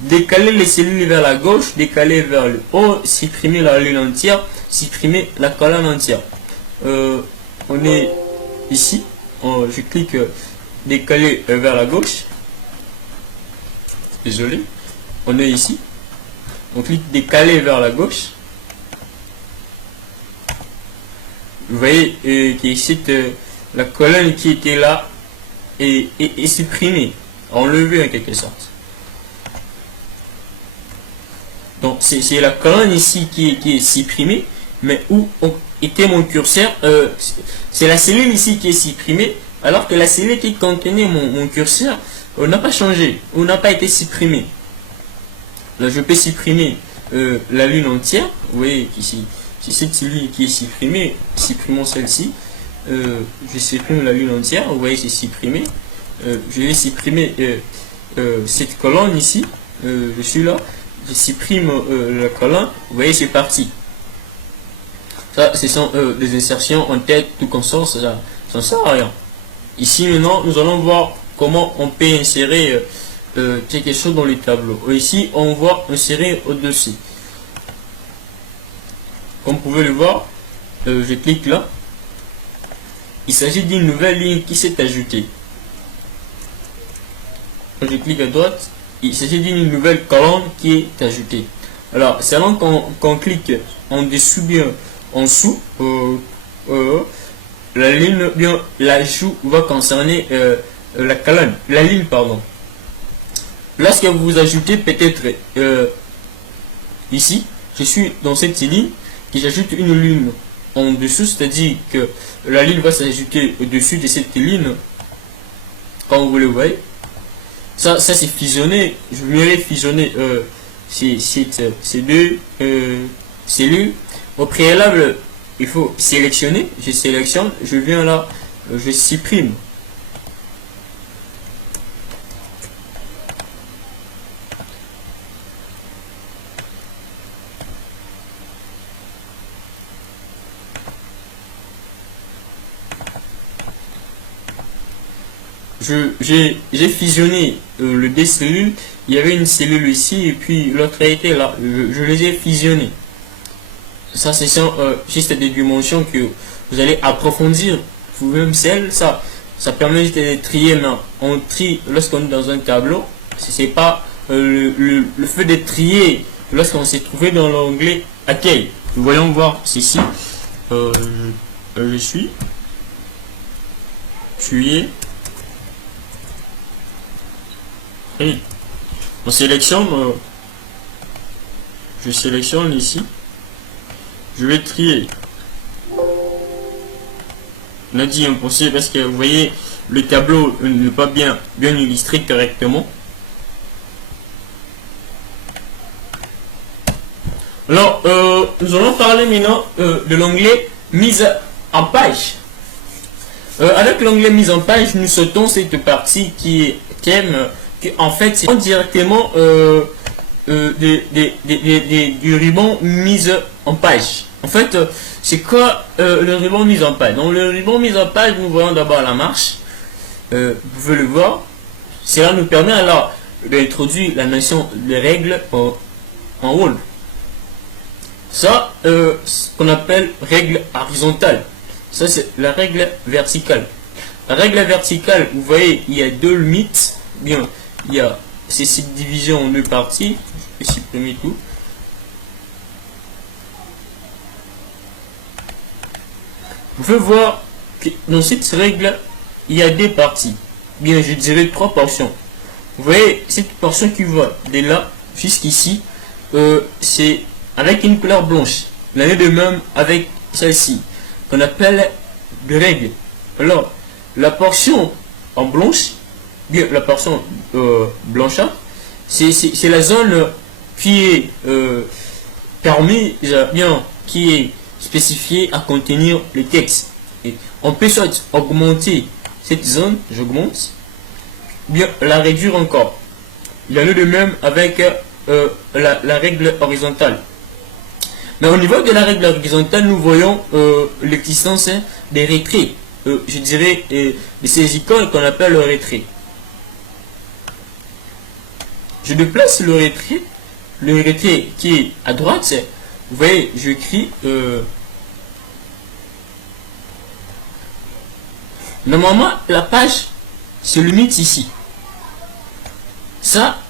décaler les cellules vers la gauche, décaler vers le haut, supprimer la ligne entière, supprimer la colonne entière. On est ici. Je clique décaler vers la gauche. Désolé. On est ici. On clique décaler vers la gauche. Vous voyez qu'ici la colonne qui était là est supprimée, enlevée en quelque sorte. Donc c'est la colonne ici qui est supprimée, mais où était mon curseur, c'est la cellule ici qui est supprimée, alors que la cellule qui contenait mon curseur n'a pas changé, ou n'a pas été supprimée. Là, je peux supprimer la lune entière. Vous voyez qu'ici, c'est cette cellule qui est supprimée. Supprimons celle-ci. Je supprime la lune entière. Vous voyez, c'est supprimé. Je vais supprimer cette colonne ici. Je suis là. Je supprime la colonne. Vous voyez, c'est parti. Ça, ce sont des insertions en tête, tout comme ça ne sert à rien. Ici, maintenant, nous allons voir comment on peut insérer quelque chose dans les tableaux. Ici, on voit insérer au-dessus. Comme vous pouvez le voir, je clique là. Il s'agit d'une nouvelle ligne qui s'est ajoutée. Quand je clique à droite, il s'agit d'une nouvelle colonne qui est ajoutée. Alors, selon qu'on clique en dessous bien en dessous, la ligne bien l'ajout va concerner la colonne, la ligne pardon. Lorsque vous ajoutez peut-être ici, je suis dans cette ligne, qui j'ajoute une ligne en dessous, c'est-à-dire que la ligne va s'ajouter au-dessus de cette ligne, comme vous le voyez. Ça c'est fusionné. Je vais fusionner ces deux cellules. Au préalable, il faut sélectionner. Je sélectionne, je viens là, je supprime. j'ai fusionné les deux cellules. Il y avait une cellule ici et puis l'autre était là. Je les ai fusionnés. Ça, c'est juste des dimensions que vous allez approfondir vous-même seul. Ça permet de trier, mais on trie lorsqu'on est dans un tableau. C'est pas le fait de trier lorsqu'on s'est trouvé dans l'onglet accueil. Nous voyons voir ici. Je suis trié. Et on sélectionne. Je sélectionne ici. Je vais trier. On a dit impossible parce que vous voyez le tableau n'est pas bien illustré correctement. Alors nous allons parler maintenant de l'onglet mise en page. Avec l'onglet mise en page, nous sautons cette partie qui en fait c'est directement du ruban mise en page. En fait, c'est quoi le ruban mise en page? Dans le ruban mise en page, nous voyons d'abord la marche. Vous pouvez le voir. Cela nous permet alors d'introduire la notion de règles en haut. Ça, ce qu'on appelle règle horizontale. Ça, c'est la règle verticale. La règle verticale, vous voyez, il y a deux limites. Bien, il y a cette division en deux parties. Je vais supprimer tout. Vous pouvez voir que dans cette règle, il y a deux parties. Bien, je dirais trois portions. Vous voyez, cette portion qui va de là jusqu'ici, c'est avec une couleur blanche. Il en est de même avec celle-ci, qu'on appelle de règle. Alors, la portion en blanche, bien la portion blanchâtre, c'est la zone qui est permise, bien, qui est spécifiée à contenir le texte. Et on peut soit augmenter cette zone, j'augmente, bien la réduire encore. Il y en a de même avec la règle horizontale. Mais au niveau de la règle horizontale, nous voyons l'existence des retraits. Je dirais de ces icônes qu'on appelle le retrait. Je déplace le retrait qui est à droite. Vous voyez, j'écris normalement la page se limite ici. Ça,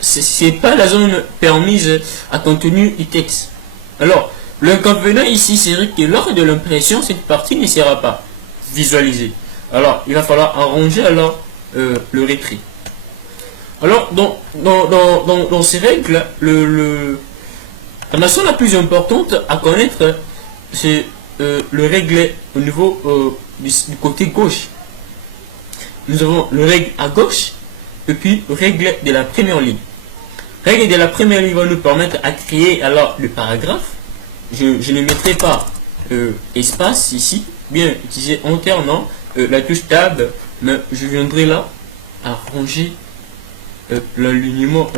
c'est pas la zone permise à contenir du texte. Alors, l'inconvénient ici, c'est que lors de l'impression, cette partie ne sera pas visualisée. Alors, il va falloir arranger alors le retrait. Alors, dans ces règles, la notion la plus importante à connaître, c'est le règle au niveau du côté gauche. Nous avons le règle à gauche et puis règle de la première ligne. Règle de la première ligne va nous permettre à créer alors le paragraphe. Je ne mettrai pas espace ici, bien utiliser alternant la touche tab, mais je viendrai là à ranger l'alignement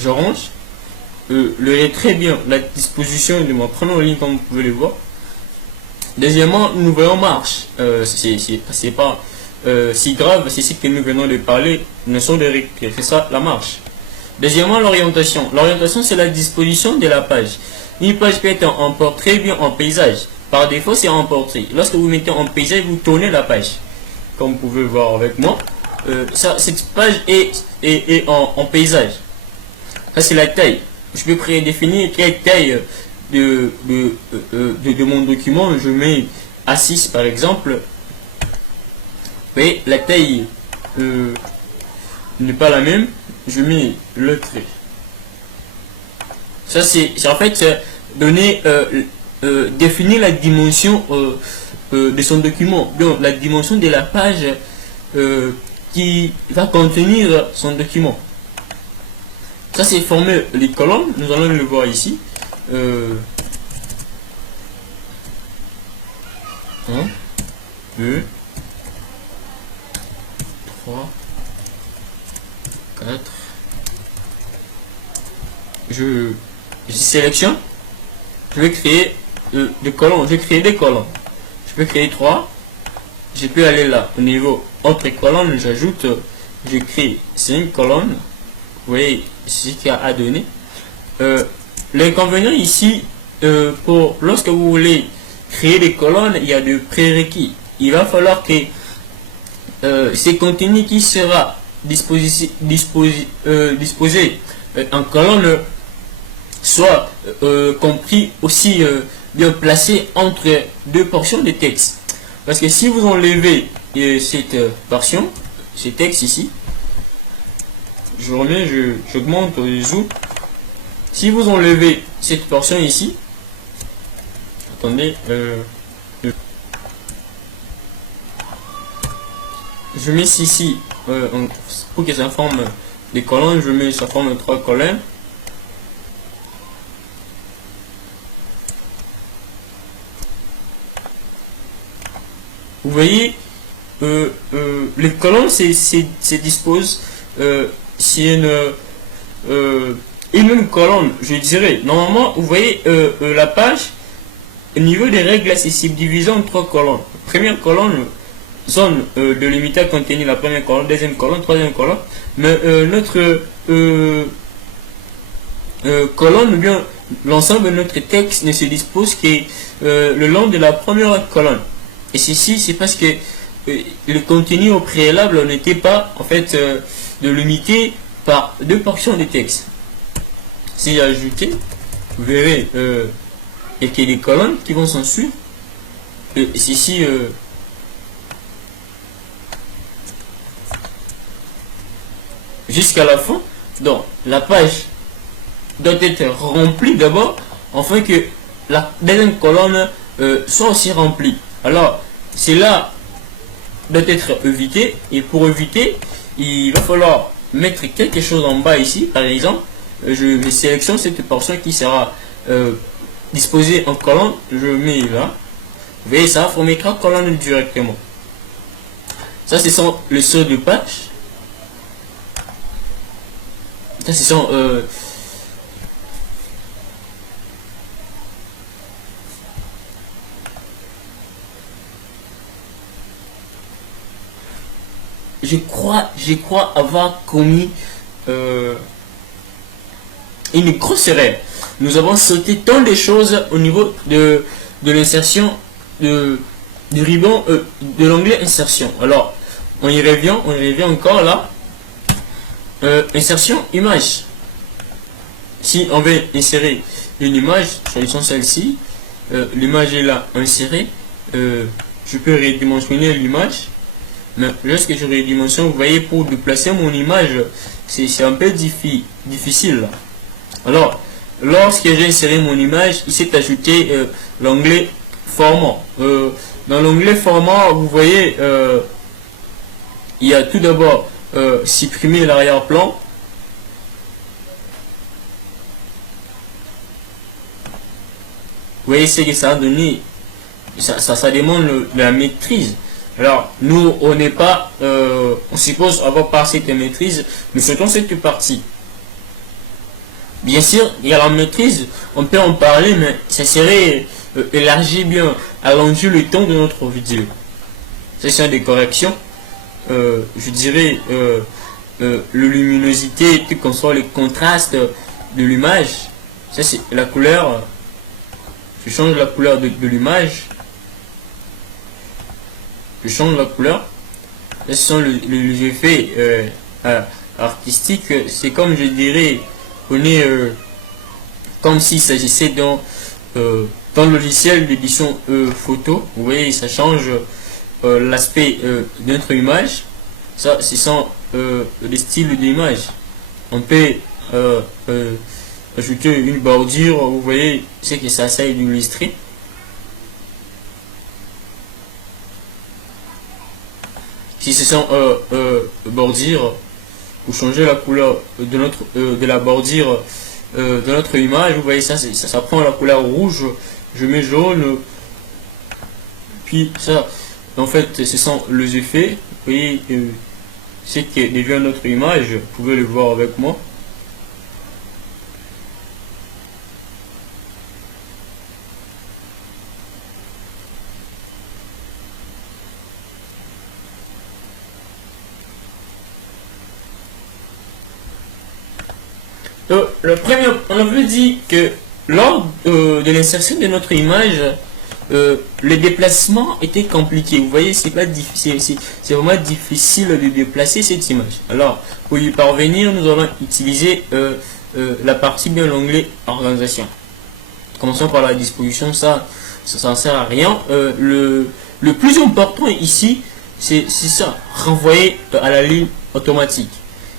je range. Le est très bien la disposition de mon prénom en ligne comme vous pouvez le voir. Deuxièmement, nous voyons marche. C'est pas si grave, c'est ce que nous venons de parler, notion de rectitude, c'est ça la marche. Deuxièmement, l'orientation. L'orientation, c'est la disposition de la page. Une page peut être en portrait, bien en paysage. Par défaut, c'est en portrait. Lorsque vous mettez en paysage, vous tournez la page. Comme vous pouvez voir avec moi, cette page est en paysage. Ça, c'est la taille. Je peux prédéfinir quelle taille de mon document. Je mets A6 par exemple. Mais la taille n'est pas la même. Je mets le trait. Ça, c'est en fait donner, définir la dimension de son document. Donc, la dimension de la page qui va contenir son document. Ça, c'est former les colonnes. Nous allons le voir ici. 1, 2, 3, 4. Je sélectionne. Je vais créer des colonnes. Je vais créer des colonnes. Je peux créer 3. Je peux aller là au niveau autre colonne. J'ajoute. Je crée 5 colonnes. Vous voyez ce qu'il y a à donner. L'inconvénient ici, lorsque vous voulez créer des colonnes, il y a de prérequis. Il va falloir que ces contenus qui sera disposé en colonne soit compris aussi bien placé entre deux portions de texte. Parce que si vous enlevez cette portion, ce texte ici, je remets, j'augmente le zoom. Si vous enlevez cette portion ici, attendez, je mets ici pour que ça forme des colonnes, je mets ça forme 3 colonnes. Vous voyez, les colonnes se disposent si une même colonne, je dirais. Normalement, vous voyez la page, au niveau des règles, c'est subdivisé en 3 colonnes. Première colonne, zone de limité à contenir la première colonne, deuxième colonne, troisième colonne. Mais notre colonne, ou bien l'ensemble de notre texte ne se dispose que le long de la première colonne. Et ceci, c'est parce que le contenu au préalable n'était pas en fait délimité par 2 portions de texte. Si j'ajoute, vous verrez qu'il y a des colonnes qui vont s'en suivre. Ceci jusqu'à la fin. Donc la page doit être remplie d'abord, afin que la deuxième colonne soit aussi remplie. Alors cela doit être évité, et pour éviter, il va falloir mettre quelque chose en bas ici. Par exemple, je sélectionne cette portion qui sera disposée en colonne, je mets là. Vous voyez, ça va former 3 colonnes directement. Ça, ce sont les sauts de page. Ça, ce sont je crois avoir commis une grosse erreur. Nous avons sauté tant de choses au niveau de l'insertion du ruban de l'onglet insertion. Alors on y revient encore là. Insertion image. Si on veut insérer une image, choisissons celle-ci. L'image est là insérée. Je peux redimensionner l'image. Mais lorsque je redimensionne, vous voyez, pour déplacer mon image, c'est un peu difficile. Alors, lorsque j'ai inséré mon image, il s'est ajouté l'onglet format. Dans l'onglet format, vous voyez, il y a tout d'abord supprimer l'arrière-plan. Vous voyez ce que ça a donné. Ça demande de la maîtrise. Alors, nous, on n'est pas, on suppose avoir pas cette maîtrise, nous souhaitons cette partie. Bien sûr, il y a la maîtrise, on peut en parler, mais ça serait élargi bien, allonger le temps de notre vidéo. Ce sont des corrections. Je dirais, la luminosité, tout comme ça, le contraste de l'image. Ça, c'est la couleur. Je change la couleur de l'image. Je change la couleur. Ce sont les effets artistiques. C'est comme, je dirais, on est comme s'il s'agissait dans le logiciel d'édition photo. Vous voyez, ça change l'aspect de notre image. Ça, ce sont les styles d'image. On peut ajouter une bordure. Vous voyez, c'est que ça essaye d'illustrer. Si ce sont bordures, vous changez la couleur de la bordure de notre image. Vous voyez ça, ça prend la couleur rouge, je mets jaune, puis ça, en fait, ce sont les effets. Vous voyez ce qui devient notre image, vous pouvez le voir avec moi. Le premier, on avait dit que lors de l'insertion de notre image, le déplacement était compliqué. Vous voyez, c'est pas difficile, c'est vraiment difficile de déplacer cette image. Alors, pour y parvenir, nous allons utiliser la partie bien l'onglet organisation. Commençons par la disposition, ça ne sert à rien. Le plus important ici, c'est ça, renvoyer à la ligne automatique.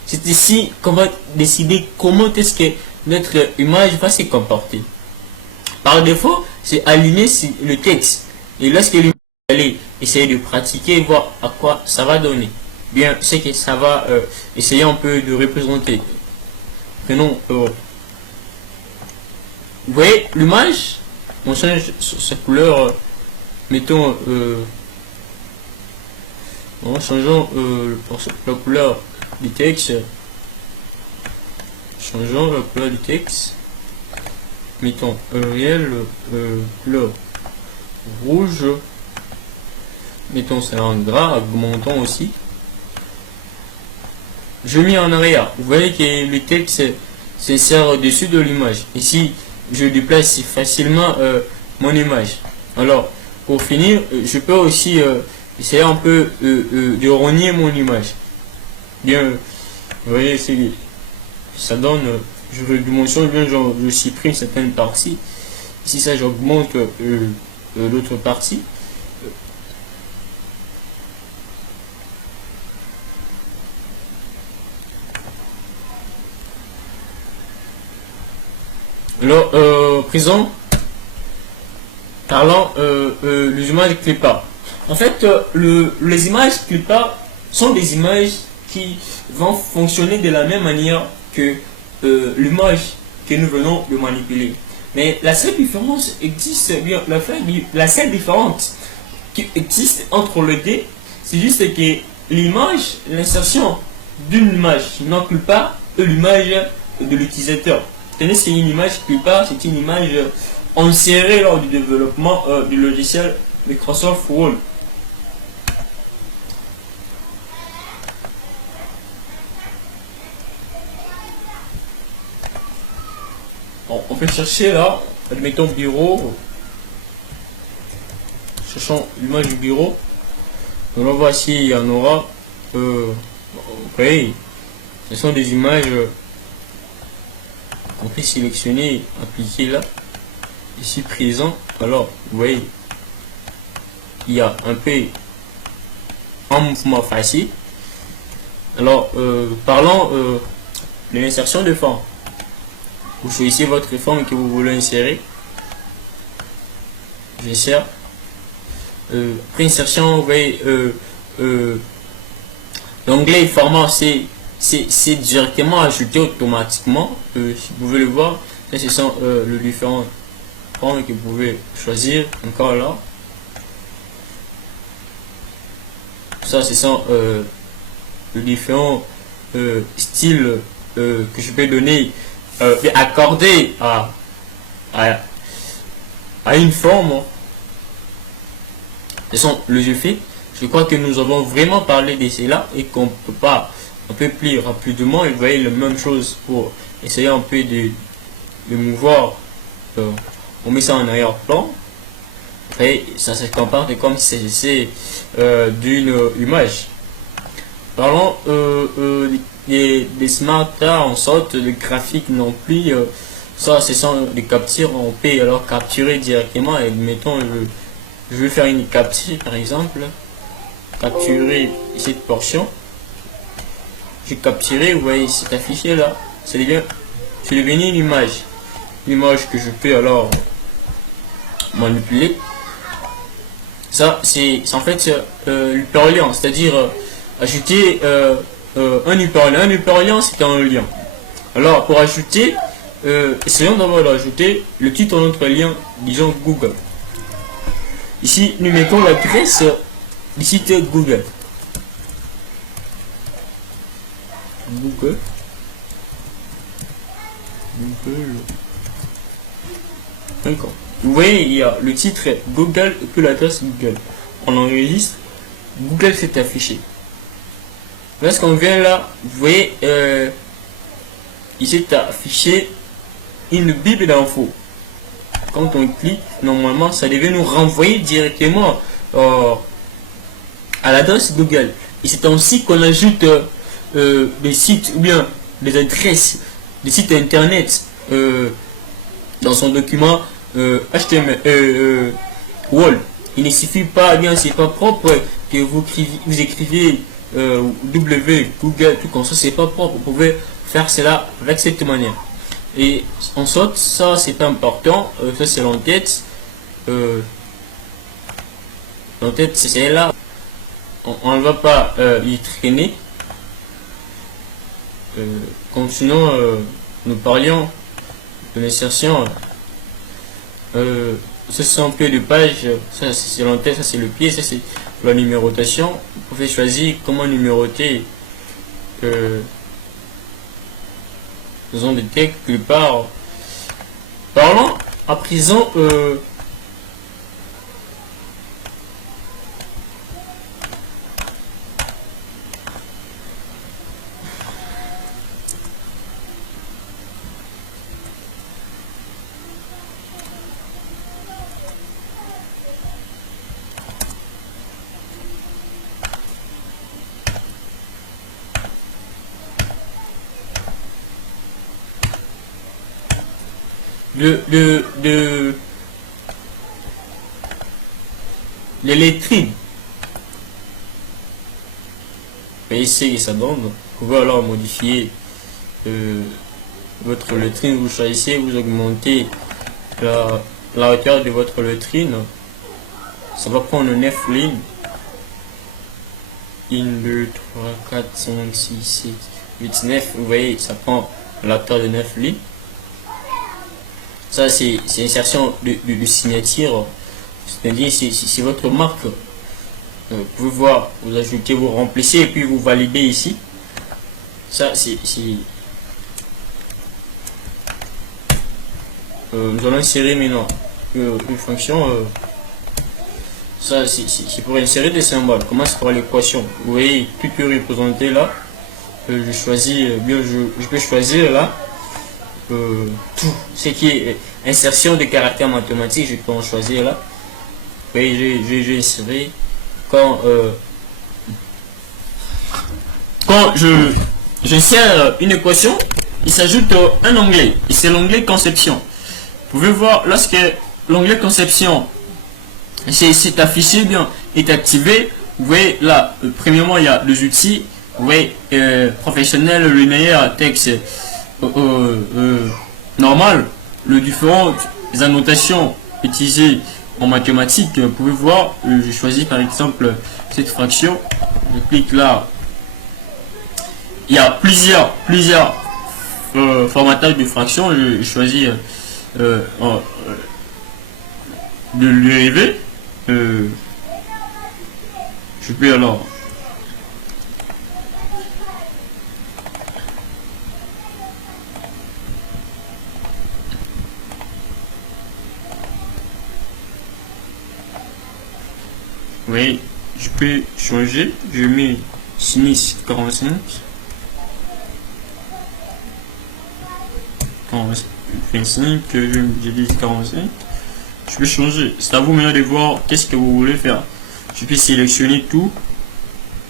C'est ici qu'on va décider comment est-ce que notre image va se comporter. Par défaut, c'est aligner le texte. Et lorsque vous allez essayer de pratiquer et voir à quoi ça va donner. Bien, c'est que ça va essayer un peu de représenter. Prenons, vous voyez l'image, on change sa couleur, mettons, changeons la couleur du texte. Changeons la couleur du texte. Mettons réel couleur rouge. Mettons ça en gras, augmentons aussi. Je mets en arrière. Vous voyez que le texte s'insère au-dessus de l'image. Ici, je déplace facilement mon image. Alors, pour finir, je peux aussi essayer un peu de rogner mon image. Bien, vous voyez, ça donne, je redimensionne, bien, je supprime certaines parties. Ici, ça, j'augmente l'autre partie. Alors, présent, parlant les images clipart. En fait, les images clipart sont des images qui vont fonctionner de la même manière que l'image que nous venons de manipuler. Mais la seule différence existe, bien, la seule différence qui existe entre les deux, c'est juste que l'image, l'insertion d'une image n'inclut pas l'image de l'utilisateur. Tenez, c'est une image clipart, c'est une image insérée lors du développement du logiciel Microsoft Word. Bon, on peut chercher là, admettons bureau, cherchons l'image du bureau, on va voir s'il y en aura. Oui, ce sont des images qu'on peut sélectionner, appliquer là, ici présent. Alors, vous voyez, il y a un peu en mouvement facile. Alors, parlons de l'insertion de forme. Vous choisissez votre forme que vous voulez insérer. J'insère. Après insertion, vous voyez, l'onglet format, c'est directement ajouté automatiquement. Si vous pouvez le voir, là, ce sont les différentes formes que vous pouvez choisir. Encore là. Ça, ce sont les différents styles que je peux donner. Accordé à une forme. Ce sont les effets. Je crois que nous avons vraiment parlé de cela et qu'on peut pas un peu plus rapidement. Et vous voyez la même chose pour essayer un peu de mouvoir. On met ça en arrière-plan. Et ça se comporte comme si c'était d'une image. Parlons des smart cards en sorte de graphique non plus. Ça, ce sont des captures. On peut alors capturer directement. Et mettons, je vais faire une capture par exemple. Capturer cette portion. J'ai capturé, vous voyez, c'est affiché là. C'est devenu une image. L'image que je peux alors manipuler. Ça, c'est en fait l'hyperlien, c'est-à-dire ajouter un hyperlien. Un hyperlien, c'est un lien. Alors, pour ajouter essayons d'abord d'ajouter le titre de notre lien, disons Google. Ici, nous mettons l'adresse du site Google. Google. D'accord. Vous voyez, il y a le titre Google et puis l'adresse Google. On enregistre. Google s'est affiché. Lorsqu'on vient là, vous voyez, il s'est affiché une bible d'infos. Quand on clique, normalement, ça devait nous renvoyer directement à l'adresse Google. Et c'est ainsi qu'on ajoute des sites ou bien des adresses, des sites internet dans son document HTML Word. Il ne suffit pas, bien c'est pas propre que vous écrivez Google, tout comme ça, c'est pas propre. Vous pouvez faire cela avec cette manière. Et en sorte, ça c'est pas important, ça c'est l'entête. L'entête c'est là, on ne va pas y traîner. Continuons, nous parlions de l'insertion. Ce sont un peu de page, ça c'est l'entête, ça c'est le pied, ça c'est la numérotation. Vous pouvez choisir comment numéroter faisons des textes quelque part. Parlons à présent les lettrines. Et ici ça donne. Vous pouvez alors modifier votre lettrine. Vous choisissez, vous augmentez la hauteur de votre lettrine. Ça va prendre 9 lignes. 1, 2, 3, 4, 5, 6, 7, 8, 9. Vous voyez, ça prend la hauteur de 9 lignes. Ça, c'est l'insertion de signature. C'est-à-dire, c'est votre marque. Vous pouvez voir, vous ajoutez, vous remplissez et puis vous validez ici. Ça, c'est nous allons insérer maintenant une fonction. Ça, c'est pour insérer des symboles. Comment c'est pour l'équation? Vous voyez, tout est représenté là. Je choisis, bien, je peux choisir là. Tout ce qui est insertion de caractères mathématiques, je peux en choisir là. Vous voyez, j'ai inséré quand j'insère une équation, il s'ajoute un onglet et c'est l'onglet conception. Vous pouvez voir lorsque l'onglet conception c'est affiché, bien est activé. Vous voyez là, premièrement il y a les outils, vous voyez professionnel, linéaire, texte normal, les différentes annotations utilisées en mathématiques. Vous pouvez voir, je choisis par exemple cette fraction, je clique là, il y a plusieurs formatages de fractions. Je choisis de dériver. Je peux alors oui, je peux changer. Je mets sinus 45 25, je dis 45. Je peux changer. C'est à vous maintenant de voir qu'est-ce que vous voulez faire. Je peux sélectionner tout.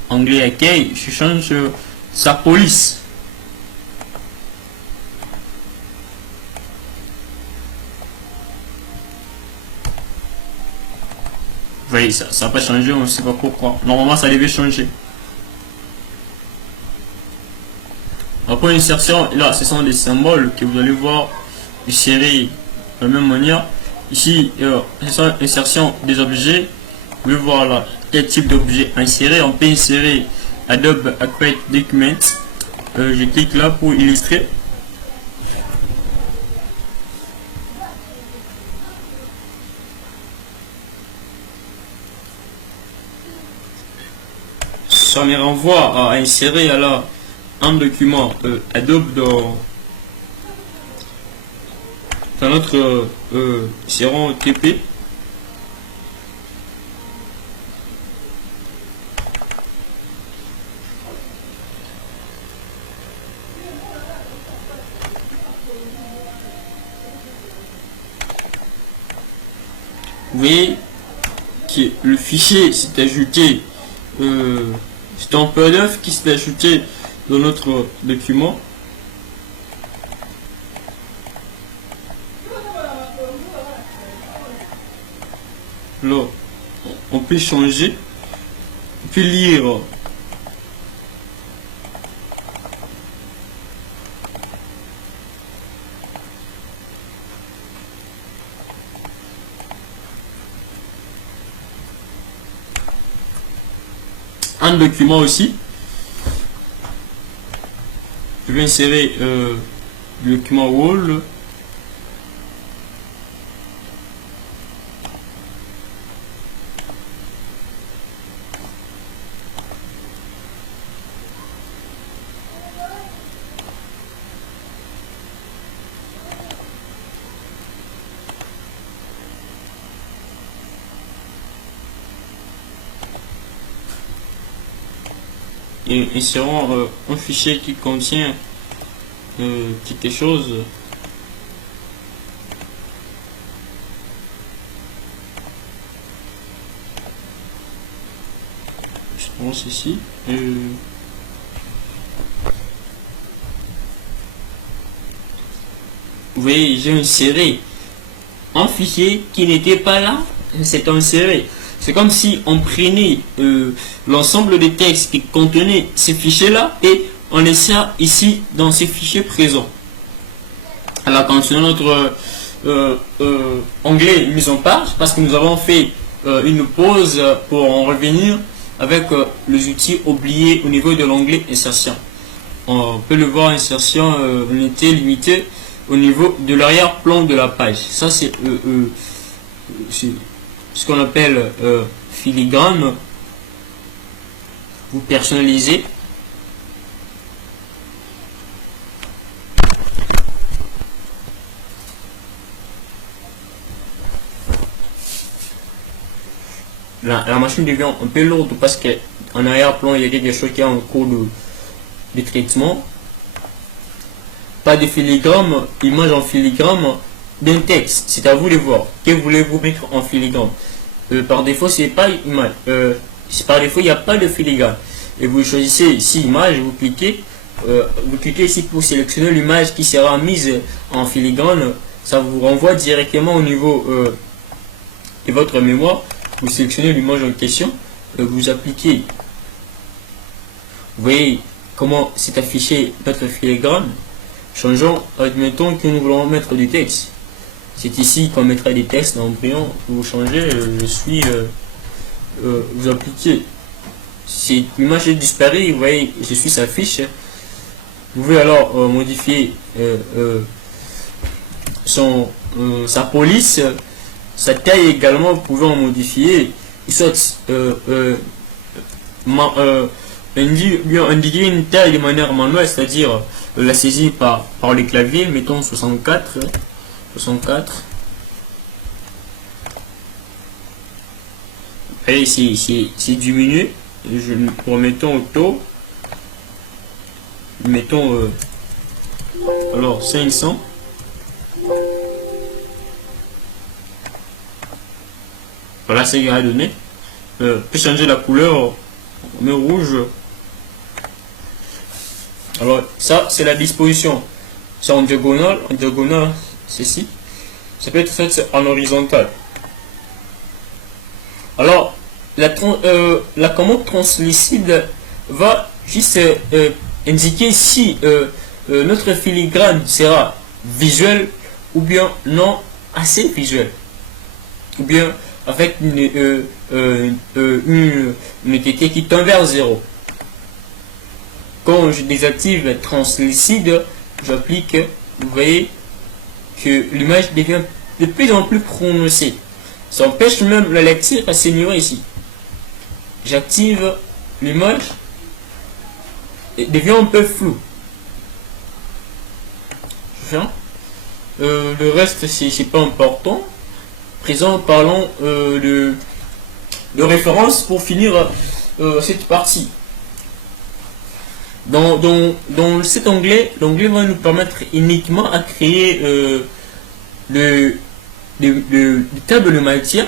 Anglais accueil. Je change sa police. Vous voyez, ça n'a pas changé, on ne sait pas pourquoi. Normalement, ça devait changer. Après l'insertion, là, ce sont des symboles que vous allez voir insérés de la même manière. Ici, ce sont l'insertion des objets. Vous pouvez voir là quel type d'objet insérer. On peut insérer Adobe Acrobat Document. Je clique là pour illustrer. ça me renvoie à insérer alors un document Adobe dans notre serrant TP. Vous voyez que le fichier s'est ajouté, c'est un PDF qui s'est ajouté dans notre document. Là, on peut changer, on peut lire un document aussi. Je vais insérer le document Wall. Et insérons un fichier qui contient quelque chose. Je pense ici. Vous voyez, j'ai inséré un fichier qui n'était pas là. C'est inséré. C'est comme si on prenait l'ensemble des textes qui contenaient ces fichiers-là et on laissait ici dans ces fichiers présents. Alors, continuons notre onglet mise en page parce que nous avons fait une pause pour en revenir avec les outils oubliés au niveau de l'onglet insertion. On peut le voir, insertion, on était limité au niveau de l'arrière-plan de la page. Ça, c'est ce qu'on appelle filigrane. Vous personnalisez. La machine devient un peu lourde parce qu'en arrière-plan il y a quelque chose qui est en cours de traitement. Pas de filigrane, image en filigrane d'un texte. C'est à vous de voir. Que voulez-vous mettre en filigrane? Par défaut, c'est pas image. Par défaut, il n'y a pas de filigrane. Et vous choisissez ici image, vous cliquez ici pour sélectionner l'image qui sera mise en filigrane. Ça vous renvoie directement au niveau de votre mémoire. Vous sélectionnez l'image en question, vous appliquez. Vous voyez comment c'est affiché notre filigrane. Changeons, admettons que nous voulons mettre du texte. C'est ici qu'on mettra des textes dans Embryon. Vous changez, vous appliquez. Si l'image est disparue, vous voyez, je suis s'affiche. Vous pouvez alors modifier sa police, sa taille également. Vous pouvez en modifier. Soit indiquer une taille de manière manuelle, c'est-à-dire la saisie par les claviers, mettons 64. Et c'est diminué. Remettons auto. Mettons alors 500. Voilà, c'est à donner. Peut changer la couleur. On met rouge. Alors ça c'est la disposition. C'est en diagonale. En diagonale, ceci. Ça peut être fait en horizontal. Alors la commande translucide va juste indiquer si notre filigrane sera visuel ou bien non assez visuel, ou bien avec une TT qui tend vers 0. Quand je désactive translucide, j'applique, vous voyez que l'image devient de plus en plus prononcée. Ça empêche même la lecture à s'améliorer ici. J'active l'image devient un peu flou. Le reste, c'est pas important. Présent, parlons de référence pour finir cette partie. Dans cet onglet, l'onglet va nous permettre uniquement à créer le table de matière.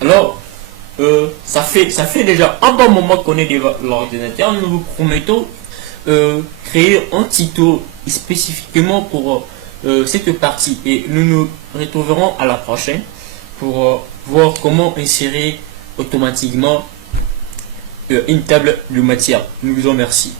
Alors, ça fait déjà un bon moment qu'on est devant l'ordinateur. Nous vous promettons créer un tuto spécifiquement pour cette partie, et nous nous retrouverons à la prochaine pour voir comment insérer automatiquement une table de matière. Nous vous en remercions.